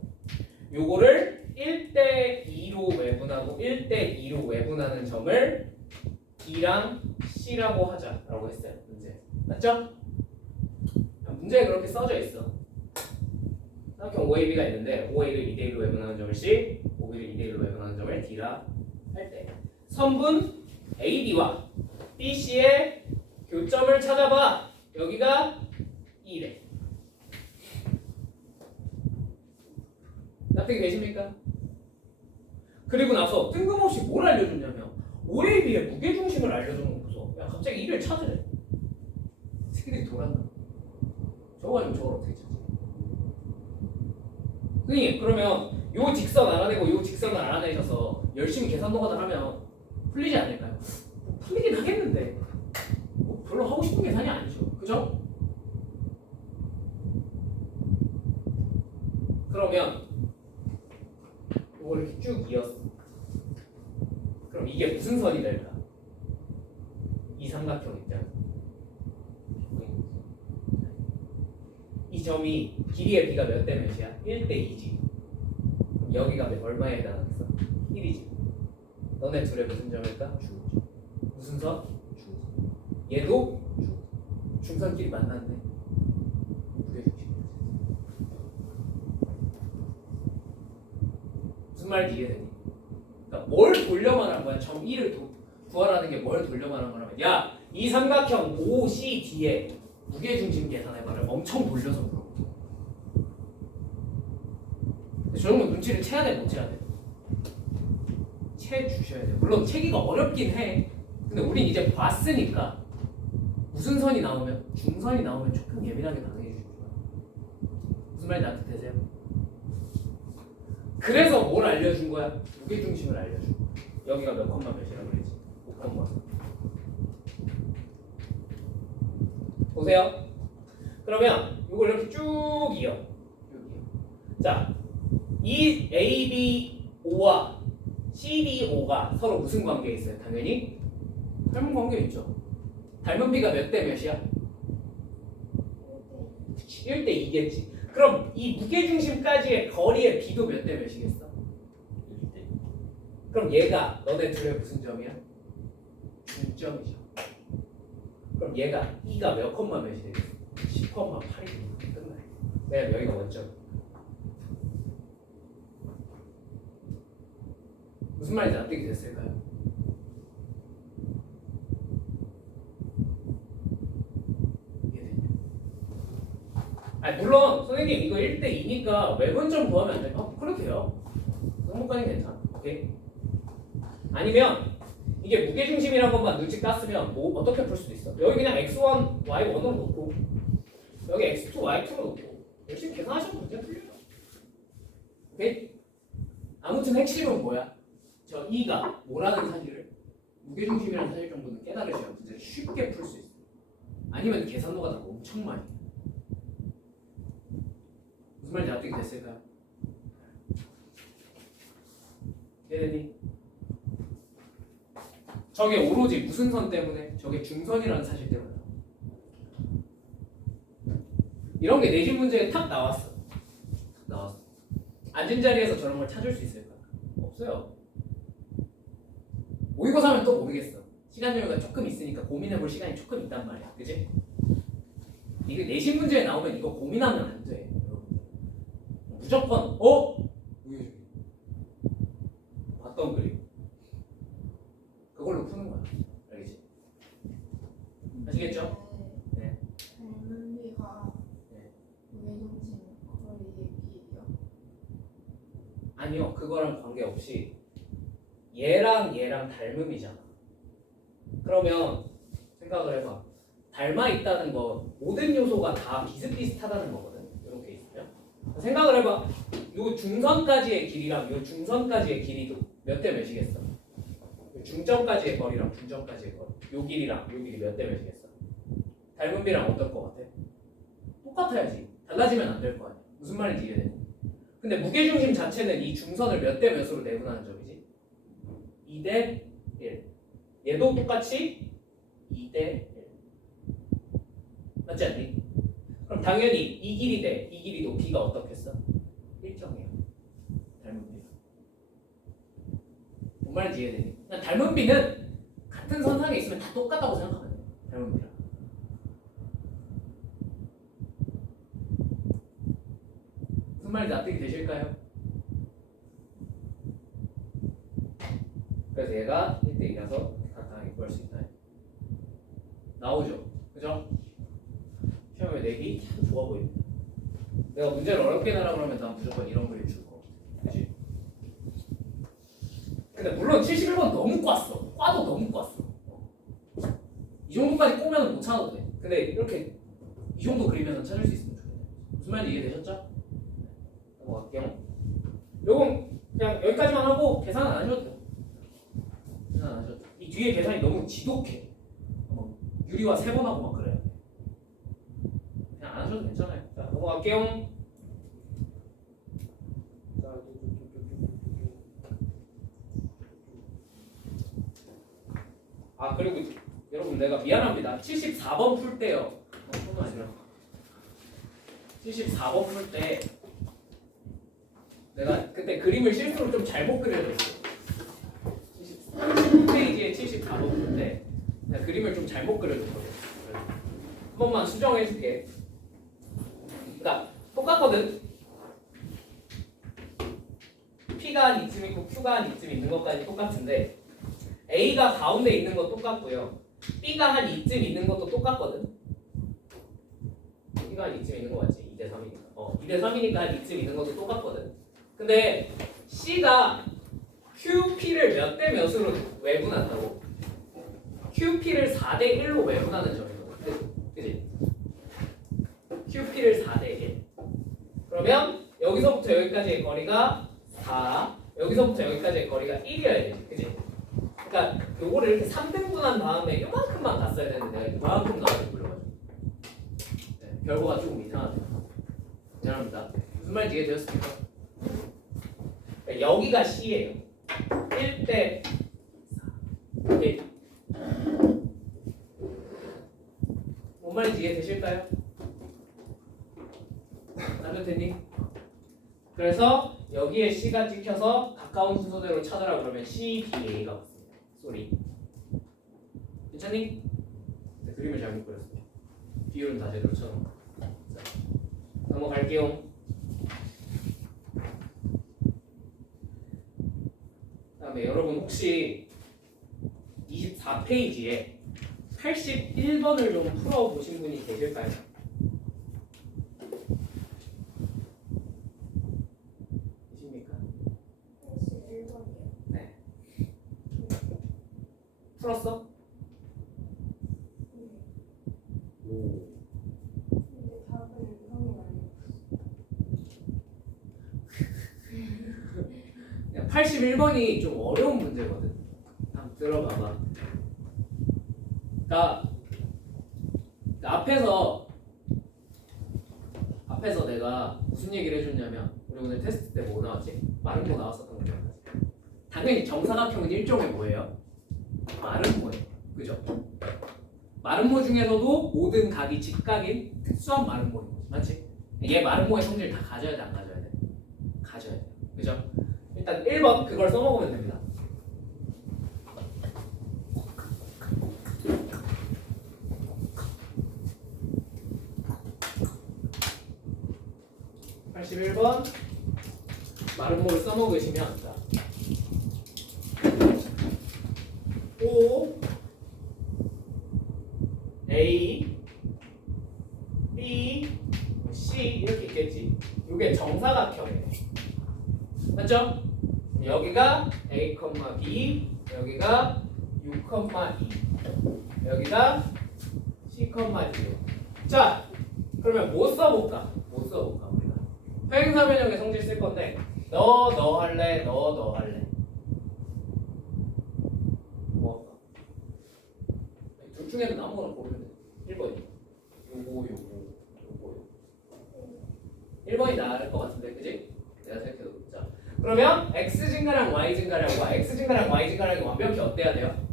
요거를 1대2로 외분하고 1대2로 외분하는 점을 B랑 C라고 하자라고 했어요. 문제. 맞죠? 문제에 그렇게 써져 있어. 삼각형 OAB가 있는데 OA를 2대1로 외분하는 점을 C, OB를 2대1로 외분하는 점을 D라 할 때 선분 AB와 BC의 교점을 찾아봐. 여기가 2래. 납득이 되십니까? 그리고 나서 뜬금없이 뭘 알려줬냐면 OAB의 무게중심을 알려줘놓고서 야 갑자기 1을 찾으래. 새끼들이 돌았나? 저거 가지고 저걸 어떻게 찾지? 선생님 그러면 요 직선 알아내고 요 직선을 알아내셔서 열심히 계산 노가다 하면 풀리지 않을까요? 뭐 풀리긴 하겠는데 뭐 별로 하고 싶은 계산이 아니죠. 그죠? 그러면 이걸 이렇게 쭉 이었어. 그럼 이게 무슨 선이 될까? 이 삼각형 입장에서 이 점이 길이의 b가 몇 대 몇이야? 1대 2지. 그럼 여기가 얼마에 해당하겠어? 1이지. 너네 둘의 무슨 점일까? 무슨 선? 얘도 중선끼리 만났네. 무게중심. 무슨 말인지 이해되니? 그러니까 뭘 돌려 말한 거야? 점 1을 구하라는 게 뭘 돌려 말한 거라면, 야, 이 삼각형 OCD의 무게중심 계산해봐를 엄청 돌려서 물어보고. 저 정도 눈치를 채야 돼, 못 채야 돼? 채 주셔야 돼. 물론 채기가 어렵긴 해. 근데 우린 이제 봤으니까 무슨 선이 나오면, 중선이 나오면 조금 예민하게 반응해 주시는 거야. 무슨 말인지 납득되세요? 그래서 뭘 알려준 거야? 무게중심을 알려준 거야. 여기가 몇 컴마 몇이라고 그랬지? 5컴마. 보세요. 그러면 이걸 이렇게 쭉 이어. 자, 이 ABO와 CBO가 서로 무슨 관계에 있어요? 당연히 닮은 관계 있죠. 닮은 비가 몇 대 몇이야? 1대 2겠지. 그럼 이 무게중심까지의 거리의 비도 몇 대 몇이겠어? 1대. 그럼 얘가 너네 둘의 무슨 점이야? 중점이죠. 그럼 얘가 E가 몇 컴마 몇이 되겠어? 10컴마 8이 끝나요. 왜냐면 여기가 원점. 무슨 말인지 납득이 됐을까요? 이해되냐? 아니 물론 선생님 이거 1대 2니까 외분점 구하면 안 돼. 그래도 돼요. 성분까지 괜찮아. 오케이? 아니면 이게 무게중심이란 것만 눈치 땄으면 뭐 어떻게 풀 수도 있어. 여기 그냥 x1, y1으로 놓고 여기 x2, y2로 놓고 열심히 계산하시면 문제 풀려요. 오케이? 아무튼 핵심은 뭐야? 저 E가 뭐라는 사실을, 무게중심이라는 사실 정도는 깨달으시면 문제를 쉽게 풀 수 있어요. 아니면 계산도가 다 엄청 많이. 무슨 말인지 납득이 됐을까요? 이해되니? 저게 오로지 무슨 선 때문에? 저게 중선이라는 사실 때문에. 이런 게 내신 문제에 탁 나왔어. 나왔어. 앉은 자리에서 저런 걸 찾을 수 있을까? 없어요. 모의고사 하면 또 모르겠어. 시간 여유가 조금 있으니까 고민해볼 시간이 조금 있단 말이야. 그치? 이게 내신 문제에 나오면 이거 고민하면 안 돼. 여러분들. 무조건 봤던 그림 그걸로 푸는 거야. 알겠지? 아시겠죠? 네. 닮은 비가 네. 무게중심 거리의 비예요. 아니요, 그거랑 관계없이 얘랑 닮음이잖아. 그러면 생각을 해봐. 닮아 있다는 건 모든 요소가 다 비슷비슷하다는 거거든. 이렇게 있으면 생각을 해봐. 요 중선까지의 길이랑 요 중선까지의 길이도 몇 대 몇이겠어? 요 중점까지의 거리랑 중점까지의 거리, 요 길이랑 요 길이 몇 대 몇이겠어? 닮은 비랑 어떨 것 같아? 똑같아야지. 달라지면 안 될 거 아니야. 무슨 말인지 이해되니? 근데 무게중심 자체는 이 중선을 몇 대 몇으로 내분하는 점이지? 2대 1. 얘도 똑같이 2대 1. 맞지 않니? 그럼 당연히 이 길이 대 이 길이도 b가 어떻겠어? 일정해요. 닮은 비가. 뭔 말인지 이해되니? 그냥 닮은 비는 같은 선상에 있으면 다 똑같다고 생각하면 돼. 닮은 비랑. 무슨 말인지 납득이 되실까요? 그래서 얘가 1대 2라서 간단하게 구할 수 있나요? 나오죠? 그죠? 시험에 내기 참 좋아 보입니다. 내가 문제를 어렵게 내라 그러면 난 무조건 이런 그림 줄 거. 그치? 근데 물론 71번 너무 꽈어. 꽈도 너무 꽈어. 이 정도까지 꼬면 못 찾아도 돼. 근데 이렇게 이 정도 그리면 찾을 수 있으면 좋겠네. 무슨 말인지 이해되셨죠? 넘어갈게요. 요건 그냥 여기까지만 하고 계산 안 하셔도 돼요. 계산 안 하셔도 돼요. 이 뒤에 계산이 너무 지독해. 유리와 3번 하고 막 그래요. 그냥 안 하셔도 괜찮아요. 자, 넘어갈게요. 자, 아 그리고 여러분 내가 미안합니다. 74번 풀 때요. 그건 아니라 74번 풀 때 내가 그때 그림을 실수로 좀 잘못 그려줬어. 10페이지에 74번 풀 때 내가 그림을 좀 잘못 그려줬거든. 한 번만 수정해줄게. 그러니까 똑같거든. P가 한 이쯤 있고 Q가 한 이쯤 있는 것까지 똑같은데 A가 가운데 있는 거 똑같고요. B가 한 이쯤 있는 것도 똑같거든. B가 한 이쯤 있는 거 맞지? 2대 3이니까. 2대 3이니까 한 이쯤 있는 것도 똑같거든. 근데 C가 QP를 몇 대 몇으로 외분한다고? QP를 4대 1로 외분하는 점이거든. 그치? QP를 4대 1. 그러면 여기서부터 여기까지의 거리가 4, 여기서부터 여기까지의 거리가 1이어야 되지. 그치? 그러니까 요거를 이렇게 3등분한 다음에 요만큼만 갔어야 되는데 내가 이만큼 나와서 불러가지고 네, 결과가 조금 이상하네요. 미안합니다. 무슨 말인지 이해되셨습니까? 그러니까 여기가 C예요. 1대 4. 1. 뭔 말인지 이해되실까요? 남편님? 그래서 여기에 C가 찍혀서 가까운 순서대로 찾으라 그러면 CDA가 왔습니다. 쏘리. 괜찮니? 네, 그림을 잘못 그렸습니다. 비율은 다 제대로 쳐놓은 거. 자, 넘어갈게요. 그다음에 여러분 혹시 24페이지에 81번을 좀 풀어보신 분이 계실까요? 계십니까? 81번이요. 네. 풀었어? 오. 근데 답은 형이 많이 81번이 좀 어려운 문제거든. 한번 들어봐봐. 그러니까 앞에서 내가 무슨 얘기를 해줬냐면 우리 오늘 테스트 때 뭐 나왔지? 마름모 나왔었던 거죠. 당연히 정사각형은 일종의 뭐예요? 마름모예요. 그죠? 마름모 중에서도 모든 각이 직각인 특수한 마름모인 거지. 맞지? 얘 마름모의 성질 다 가져야 돼, 안 가져야 돼? 가져야 돼. 그죠? 일단 1번 그걸 써먹으면 됩니다. (81번) 마름모를 써먹으시면 자, O A B C 이렇게 있겠지. 이게 정사각형이에요. 맞죠? 여기가 A, B, 여기가 U, E, 여기가 C, D. 자, 그러면 뭐 써볼까? 우리가 회행사 변형의 성질 쓸 건데 너 할래? 너 할래? 뭐 할까? 둘 중에는 아무거나 고르면 돼. 1번이 요거 1번이 나을 것 같은데, 그지? 내가 생각해도. 자, 그러면 x 증가랑 y 증가량과 x 증가랑 y 증가량이 완벽히 어때야 돼요?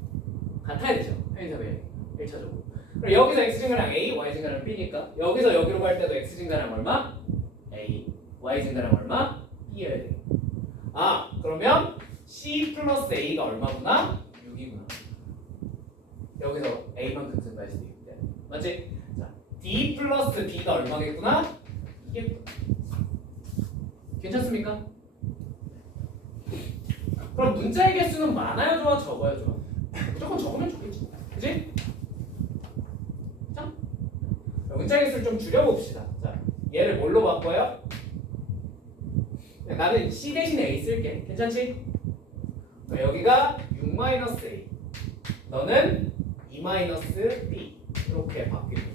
같아야 되죠. 회행사 변형 1차적으로. 그럼 여기서 x 증가량 a, y 증가량 b니까 여기서 여기로 갈 때도 x 증가량 얼마? a, y 증가량 얼마? b여야 돼. 아, 그러면 c 플러스 a가 얼마구나? 6이구나. 여기서 a만큼 증가했을 때 6대. 맞지? 자, d 플러스 b가 얼마겠구나? 이게 괜찮습니까? 그럼 문자의 개수는 많아야 좋아, 적어야 좋아? 무조건 적으면 좋겠지, 그치? 자, 문자의 개수를 좀 줄여봅시다. 자, 얘를 뭘로 바꿔요? 나는 C 대신에 A 쓸게. 괜찮지? 여기가 6-A, 너는 2-B 이렇게 바뀝니다.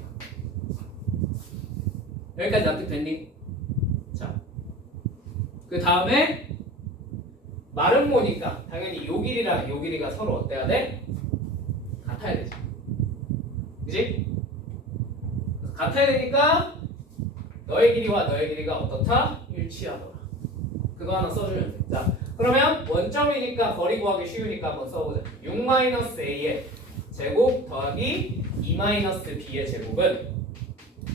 여기까지 납득됐니? 자, 그 다음에 마름모니까 당연히 요 길이랑 요 길이가 서로 어때야 돼? 같아야 되지. 그지? 같아야 되니까 너의 길이와 너의 길이가 어떻다? 일치하더라. 그거 하나 써주면 돼. 자, 그러면 원점이니까 거리 구하기 쉬우니까 한번 써보자. 6-A에 제곱 더하기 2-b의 제곱은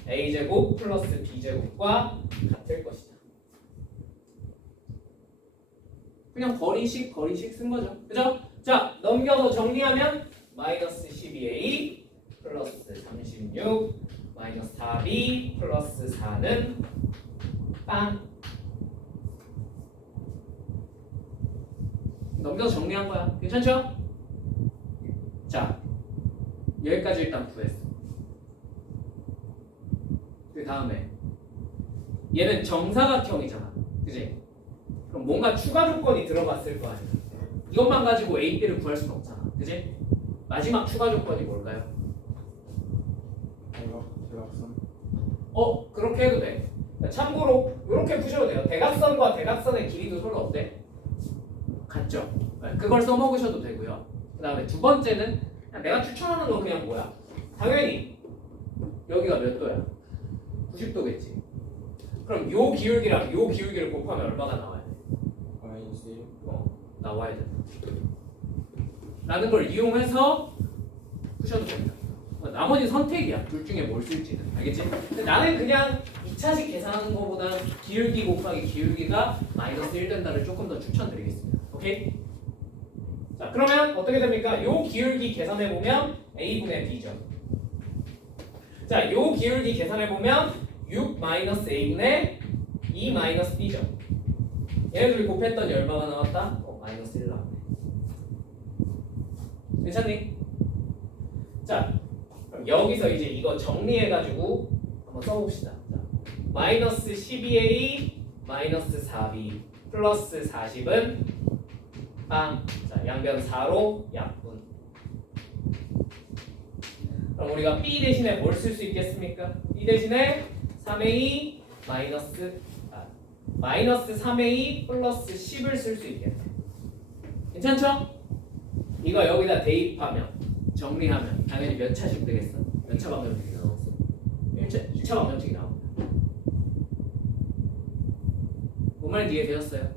a제곱 플러스 b제곱과 같을 것이다. 그냥 거리식 쓴 거죠. 그죠? 자, 넘겨서 정리하면 마이너스 12a 플러스 36 마이너스 4b 플러스 4는 빵. 넘겨서 정리한 거야. 괜찮죠? 자, 여기까지 일단 구했어. 그 다음에 얘는 정사각형이잖아. 그지? 그럼 뭔가 추가 조건이 들어갔을 거 아니야. 이것만 가지고 A, B를 구할 수는 없잖아. 그지? 마지막 추가 조건이 뭘까요? 대각선. 그렇게 해도 돼. 참고로 이렇게 푸셔도 돼요. 대각선과 대각선의 길이도 서로 어때? 같죠? 네, 그걸 써먹으셔도 되고요. 그 다음에 두 번째는 그냥 내가 추천하는 건 그냥 뭐야? 당연히 여기가 몇 도야? 90도겠지. 그럼 요 기울기랑 요 기울기를 곱하면 얼마가 나와야 돼? 마이너스 1. 나와야 돼. 라는 걸 이용해서 푸셔도 됩니다. 나머지 선택이야. 둘 중에 뭘 쓸지는. 알겠지? 근데 나는 그냥 2차식 계산하는 것보다 기울기 곱하기 기울기가 마이너스 1 된다를 조금 더 추천드리겠습니다. 오케이? 자, 그러면 어떻게 됩니까? 요 기울기 계산해보면 a분의 b죠. 자, 요 기울기 계산해보면 6 마이너스 a분의 2 마이너스 b죠. 얘네들이 곱했더니 얼마가 나왔다? 마이너스 1 나왔네. 괜찮니? 자, 그럼 여기서 이제 이거 정리해가지고 한번 써봅시다. 자, 마이너스 12a 마이너스 4b 플러스 40은 빵. 자, 양변 4로 약분. 그럼 우리가 b 대신에 뭘 쓸 수 있겠습니까? b 대신에 3a 마이너스 3a 플러스 10을 쓸 수 있겠네. 괜찮죠? 이거 여기다 대입하면 정리하면 당연히 몇 차씩 되겠어? 몇 차 방정식이 나왔어? 1차 방정식이 나옵니다. 뭔 말인지 이해되셨어요?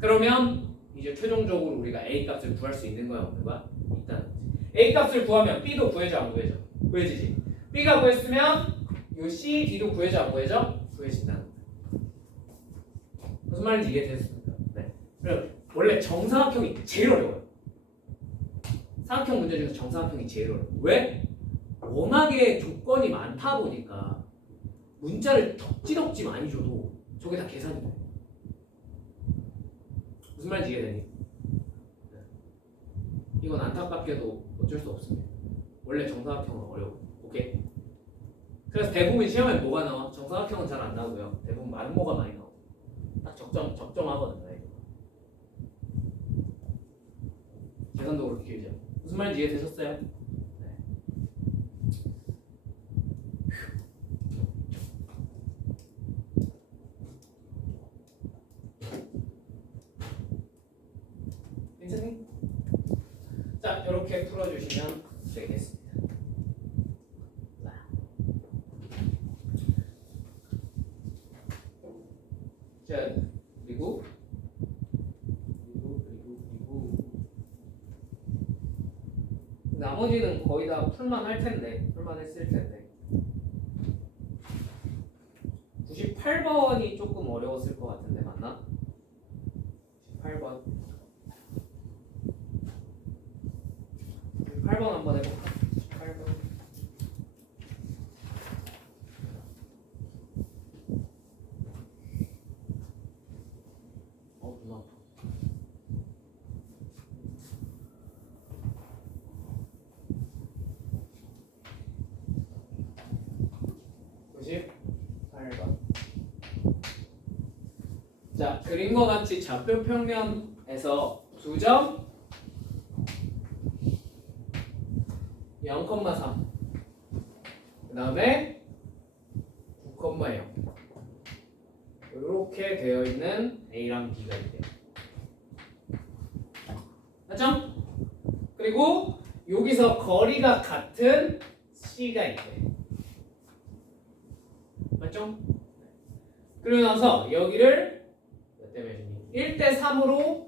그러면 이제 최종적으로 우리가 a 값을 구할 수 있는 거야 없는 거야? 있다는 거지. a 값을 구하면 b도 구해져 안 구해져? 구해지지. b가 구했으면 요 c, d도 구해져 안 구해져? 구해진다는 거야. 무슨 말인지 이해되셨습니까? 네. 그럼 원래 정사각형이 제일 어려워요. 사각형 문제 중에서 정사각형이 제일 어려워요. 왜? 워낙에 조건이 많다 보니까 문자를 덕지덕지 많이 줘도 저게 다 계산이 돼. 무슨 말인지 이해되니? 네. 이건 안타깝게도 어쩔 수 없습니다. 원래 정사각형은 어려워. 오케이? 그래서 대부분 시험에 뭐가 나와? 정사각형은 잘 안 나오고요. 대부분 마름모가 많이 나와. 딱 적정하거든요. 계산도 그렇게 길죠. 무슨 말인지 이해되셨어요? 네. 괜찮니? 자, 이렇게 풀어주시면 되겠습니다. 자, 그리고 나머지는 거의 다 풀만 할 텐데, 풀만 했을 텐데. 98번이 조금 어려웠을 것 같은데, 맞나? 98번. 98번 한번 해볼까? 98번. 눈 아파. 자, 그림과 같이 좌표 평면에서 2점 0,3 그 다음에 9,0 이렇게 되어 있는 A랑 B가 있대요. 맞죠? 그리고 여기서 거리가 같은 C가 있대요. 맞죠? 그러고 나서 여기를 몇 대 몇이니? 1대 3으로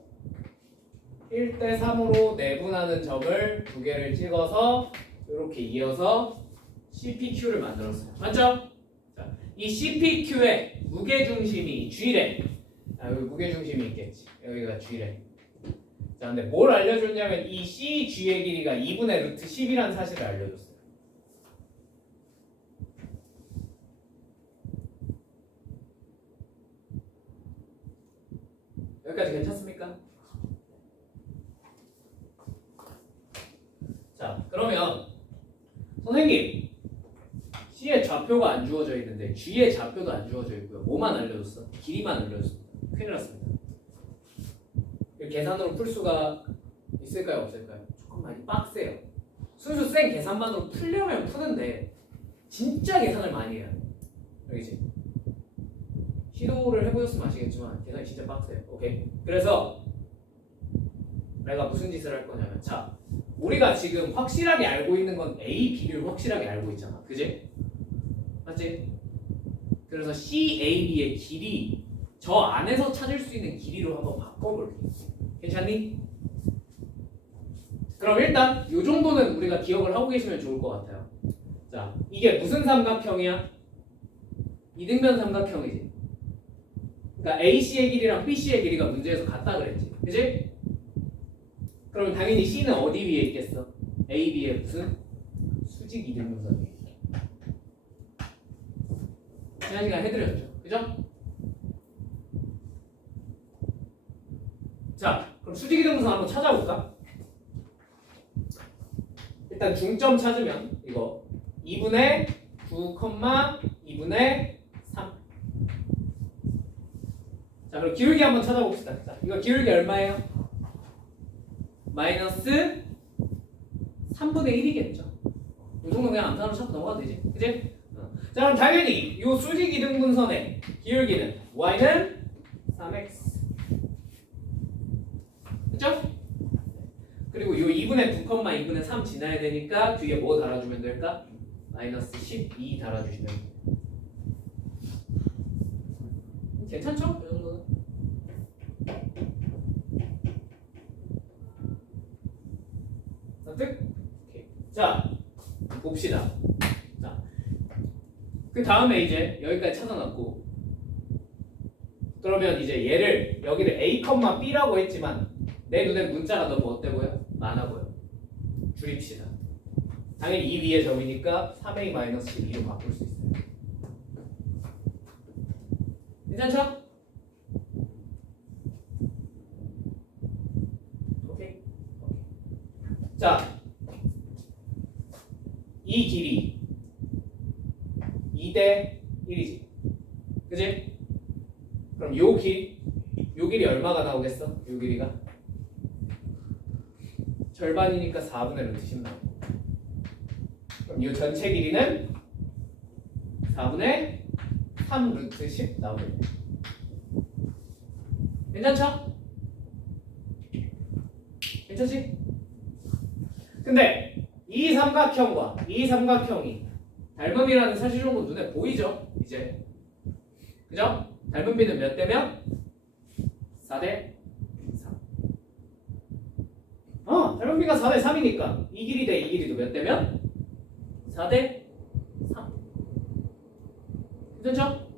1대 3으로 내분하는 점을 두 개를 찍어서 이렇게 이어서 CPQ를 만들었어요. 맞죠? 자, 이 CPQ의 무게중심이 G래. 여기 무게중심이 있겠지. 여기가 G래. 자, 근데 뭘 알려줬냐면 이 CG의 길이가 2분의 루트 10이라는 사실을 알려줬어요. 여기까지 괜찮습니까? 자, 그러면 선생님 C의 좌표가 안 주어져 있는데 G의 좌표도 안 주어져 있고요. 뭐만 알려줬어? 길이만 알려줬습니다. 큰일 났습니다. 이 계산으로 풀 수가 있을까요? 없을까요? 조금 많이 빡세요. 순수 생 계산만으로 풀려면 푸는데 진짜 계산을 많이 해요. 여기지? 시도를 해보셨으면 아시겠지만 계산이 진짜 빡세요. 오케이? 그래서 내가 무슨 짓을 할 거냐면 자, 우리가 지금 확실하게 알고 있는 건 A, B를 확실하게 알고 있잖아. 그지? 맞지? 그래서 C, A, B의 길이 저 안에서 찾을 수 있는 길이로 한번 바꿔볼게. 괜찮니? 그럼 일단 이 정도는 우리가 기억을 하고 계시면 좋을 것 같아요. 자, 이게 무슨 삼각형이야? 이등변 삼각형이지. 그러니까 AC의 길이랑 BC의 길이가 문제에서 같다 그랬지. 그지? 그럼 당연히 C는 어디 위에 있겠어? A, B의 무슨? 수직 이등분선 위에. 지난 시간 해드렸죠. 그죠? 자, 그럼 수직 이등분선 한번 찾아볼까? 일단 중점 찾으면 이거 2분의 9, 2분의 3. 자, 그럼 기울기 한번 찾아봅시다. 자, 이거 기울기 얼마예요? 마이너스 3분의 1이겠죠. 이 정도 그냥 암산으로 찾고 넘어가도 되지. 그치? 자, 그럼 당연히 이 수직 이등분선의 기울기는 y는 3x. 그쵸? 그리고 이 2분의 9, 2분의 3 지나야 되니까 뒤에 뭐 달아주면 될까? 마이너스 12 달아주시면 돼요. 괜찮죠? 이 정도는. 설득? 오케이. 자, 봅시다. 자, 그 다음에 이제 여기까지 찾아놨고, 그러면 이제 얘를 여기를 A, B라고 했지만 내 눈에 문자가 너무 어때 보여? 많아 보여. 줄입시다. 당연히 이 위에 점이니까 3A-12로 바꿀 수 있어요. 괜찮죠? 오케이. 자, 이 길이 2대 1이지. 그지? 그럼 요 길이 얼마가 나오겠어? 요 길이가? 절반이니까 4분의 루트 10 나오고. 그럼 이 전체 길이는 4분의 3 루트 10 나오겠네. 괜찮죠? 괜찮지? 근데 이 삼각형과 이 삼각형이 닮음이라는 사실 정도 눈에 보이죠? 이제. 그죠? 닮은 비는 몇 대면? 4대 3. 닮은 비가 4대 3이니까 이 길이 대 이 길이도 몇 대면? 4대 3. 괜찮죠?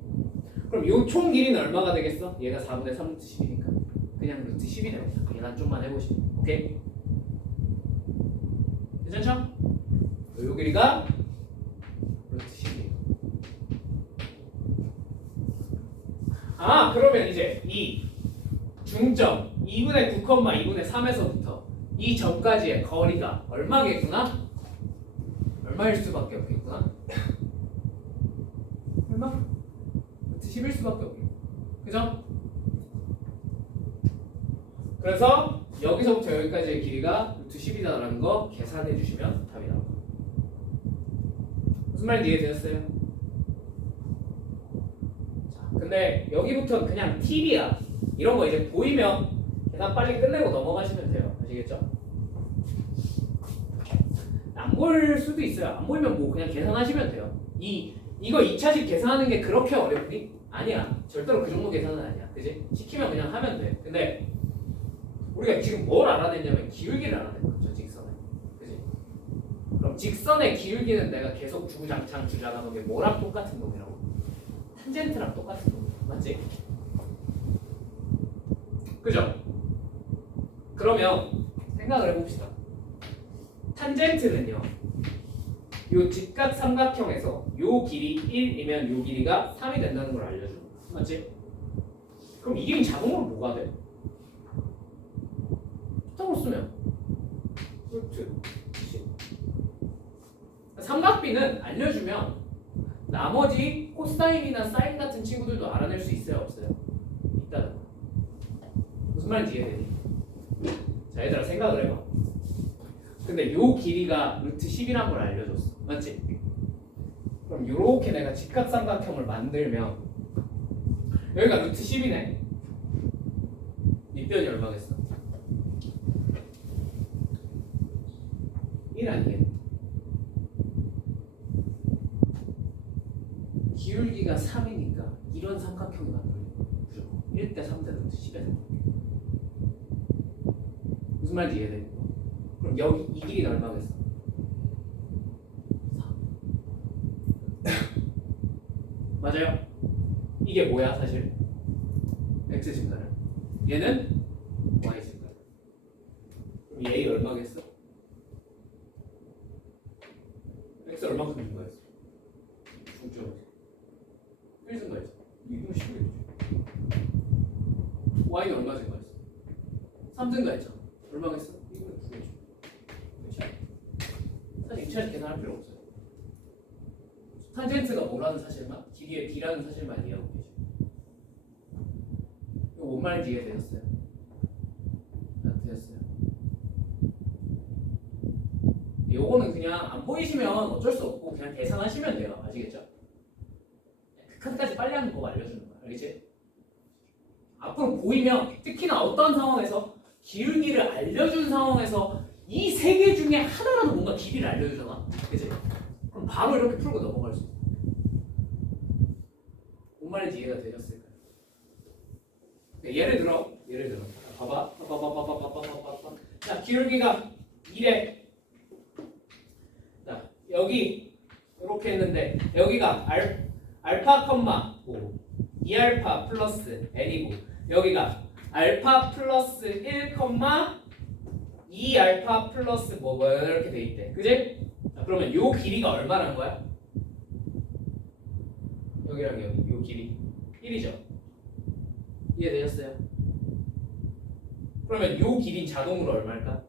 그럼 요 총 길이는 얼마가 되겠어? 얘가 4분의 3 루트 10이니까 그냥 루트 10이 됩니다. 계산 좀만 해보시면. 오케이? 괜찮죠? 요 길이가 루트 10이에요. 그러면 이제 이 중점 2분의 9, 2분의 3에서부터 이 점까지의 거리가 얼마겠구나? 얼마일 수밖에 없겠구나? 얼마? 루트 10일 수밖에 없겠고. 그죠? 그래서 여기서부터 여기까지의 길이가 루트 10이다라는 거 계산해 주시면 답이 나옵니다. 무슨 말인지 이해되셨어요? 자, 근데 여기부터는 그냥 팁이야. 이런 거 이제 보이면 계산 빨리 끝내고 넘어가시면 돼요. 아시겠죠? 안 보일 수도 있어요. 안 보이면 뭐 그냥 계산하시면 돼요. 이거 2차식 계산하는 게 그렇게 어렵니? 아니야. 절대로 그 정도 계산은 아니야. 그지? 시키면 그냥 하면 돼. 근데 우리가 지금 뭘 알아냈냐면 기울기를 알아낸 거죠, 직선에. 그지? 그럼 직선의 기울기는 내가 계속 주구장창 주잖아. 그게 뭐랑 똑같은 놈이라고? 탄젠트랑 똑같은 놈. 맞지? 그죠? 그러면 생각을 해봅시다. 탄젠트는요, 요 직각 삼각형에서 요 길이 1이면 요 길이가 3이 된다는 걸 알려줘. 맞지? 그럼 이게 자동으로 뭐가 돼? 숫자로 쓰면 루트 10. 삼각비는 알려주면 나머지 코사인이나 사인 같은 친구들도 알아낼 수 있어요, 없어요? 있다는 거. 무슨 말인지 이해되니? 자, 얘들아 생각을 해봐. 근데 요 길이가 루트 10이란 걸 알려줬어. 맞지? 그럼 요렇게 내가 직각삼각형을 만들면 여기가 루트 10이네. 밑변이 얼마겠어? 1 아니겠네. 기울기가 3이니까 이런 삼각형이 만들어요. 무조건 1대 3대 루트 10에서. 무슨 말인지 이해돼? 그럼 여기 이 길이는 얼마겠어? 4. 맞아요? 이게 뭐야 사실? x 증가를. 얘는 y 증가를. 그럼 얘 얼마겠어? x 얼마큼 증가했어? 중점 1 증가했어. 이거 10이겠지. y는 얼마 증가했어? 3 증가했잖아. 얼마겠어? 이거는 9겠지. 사실 이차례 계산할 필요 없어요. 탄젠트가 뭐라는 사실만, 길이의 b라는 사실만 이해하고 계시죠. 이거 뭔 말인지 이해되셨어요? 안 되셨어요? 요거는 그냥 안 보이시면 어쩔 수 없고 그냥 계산하시면 돼요. 아시겠죠? 극한까지 빨리 하는 법 알려주는 거야. 알겠지? 앞으로 보이면 특히나 어떤 상황에서 기울기를 알려준 상황에서 이 세 개 중에 하나라도 뭔가 길이를 알려주잖아. 그치? 그럼 바로 이렇게 풀고 넘어갈 수 있어. 뭔 말인지 이해가 되셨을까요? 네, 예를 들어 봐봐. 자, 기울기가 1에 자, 여기 이렇게 했는데 여기가 알파 컴마 5 2알파 플러스 n이고 여기가 알파 플러스 1 컴마 2알파 플러스 뭐 이렇게 돼 있대. 그지? 자, 그러면 요 길이가 얼마란 거야? 여기랑 여기 요 길이 1이죠. 이해되셨어요? 그러면 요 길이 자동으로 얼마일까?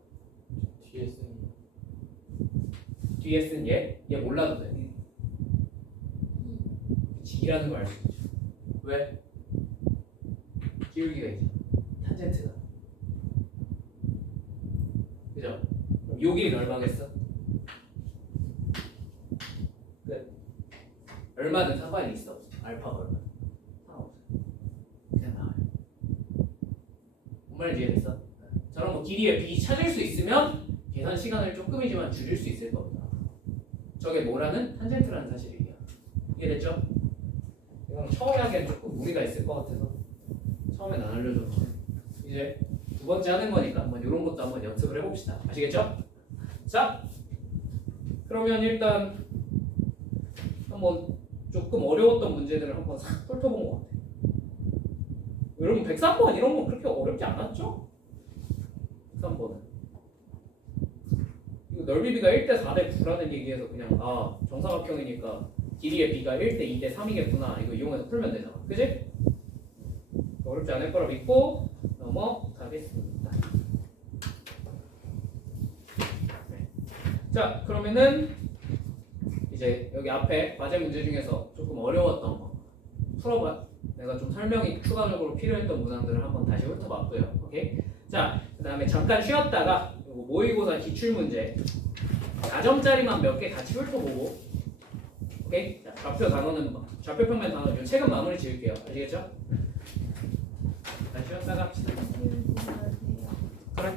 뒤에 쓴 얘 몰라도 돼. G라는 걸 알 수 있죠. 왜? 기울기가 있죠. 탄젠트가. 그죠? 그럼 요 길이는 얼마겠어? 끝. 얼마든 상관이 있어. 알파가 얼마? 상관없어. 그냥 나와요. 뭔 말인지 이해됐어? 저런 거 길이의 b 찾을 수 있으면 계산 시간을 조금이지만 줄일 수 있을 겁니다. 저게 뭐라는? 탄젠트라는 사실이에요. 이해됐죠? 이건 처음에 하기엔 조금 무리가 있을 것 같아서 처음엔 안 알려줬죠. 이제 두 번째 하는 거니까 한번 이런 것도 한번 연습을 해봅시다. 아시겠죠? 자, 그러면 일단 한번 조금 어려웠던 문제들을 한번 싹 훑어본 것 같아요. 여러분 103번 이런 건 그렇게 어렵지 않았죠? 103번은 이거 넓이비가 1대 4대 9라는 얘기에서 그냥 정사각형이니까 길이의 b가 1대 2대 3이겠구나 이거 이용해서 풀면 되잖아. 그지? 어렵지 않을 거라 믿고 넘어가겠습니다. 네. 자, 그러면은 이제 여기 앞에 과제 문제 중에서 조금 어려웠던 거 풀어봐. 내가 좀 설명이 추가적으로 필요했던 문항들을 한번 다시 훑어봤고요. 오케이? 자, 그 다음에 잠깐 쉬었다가 요거 모의고사 기출문제 4점짜리만 몇 개 같이 훑어보고, 오케이? 자, 좌표 평면 단어는 요 책은 마무리 지을게요. 아시겠죠? 자, 쉬었다가 합시다. 그래.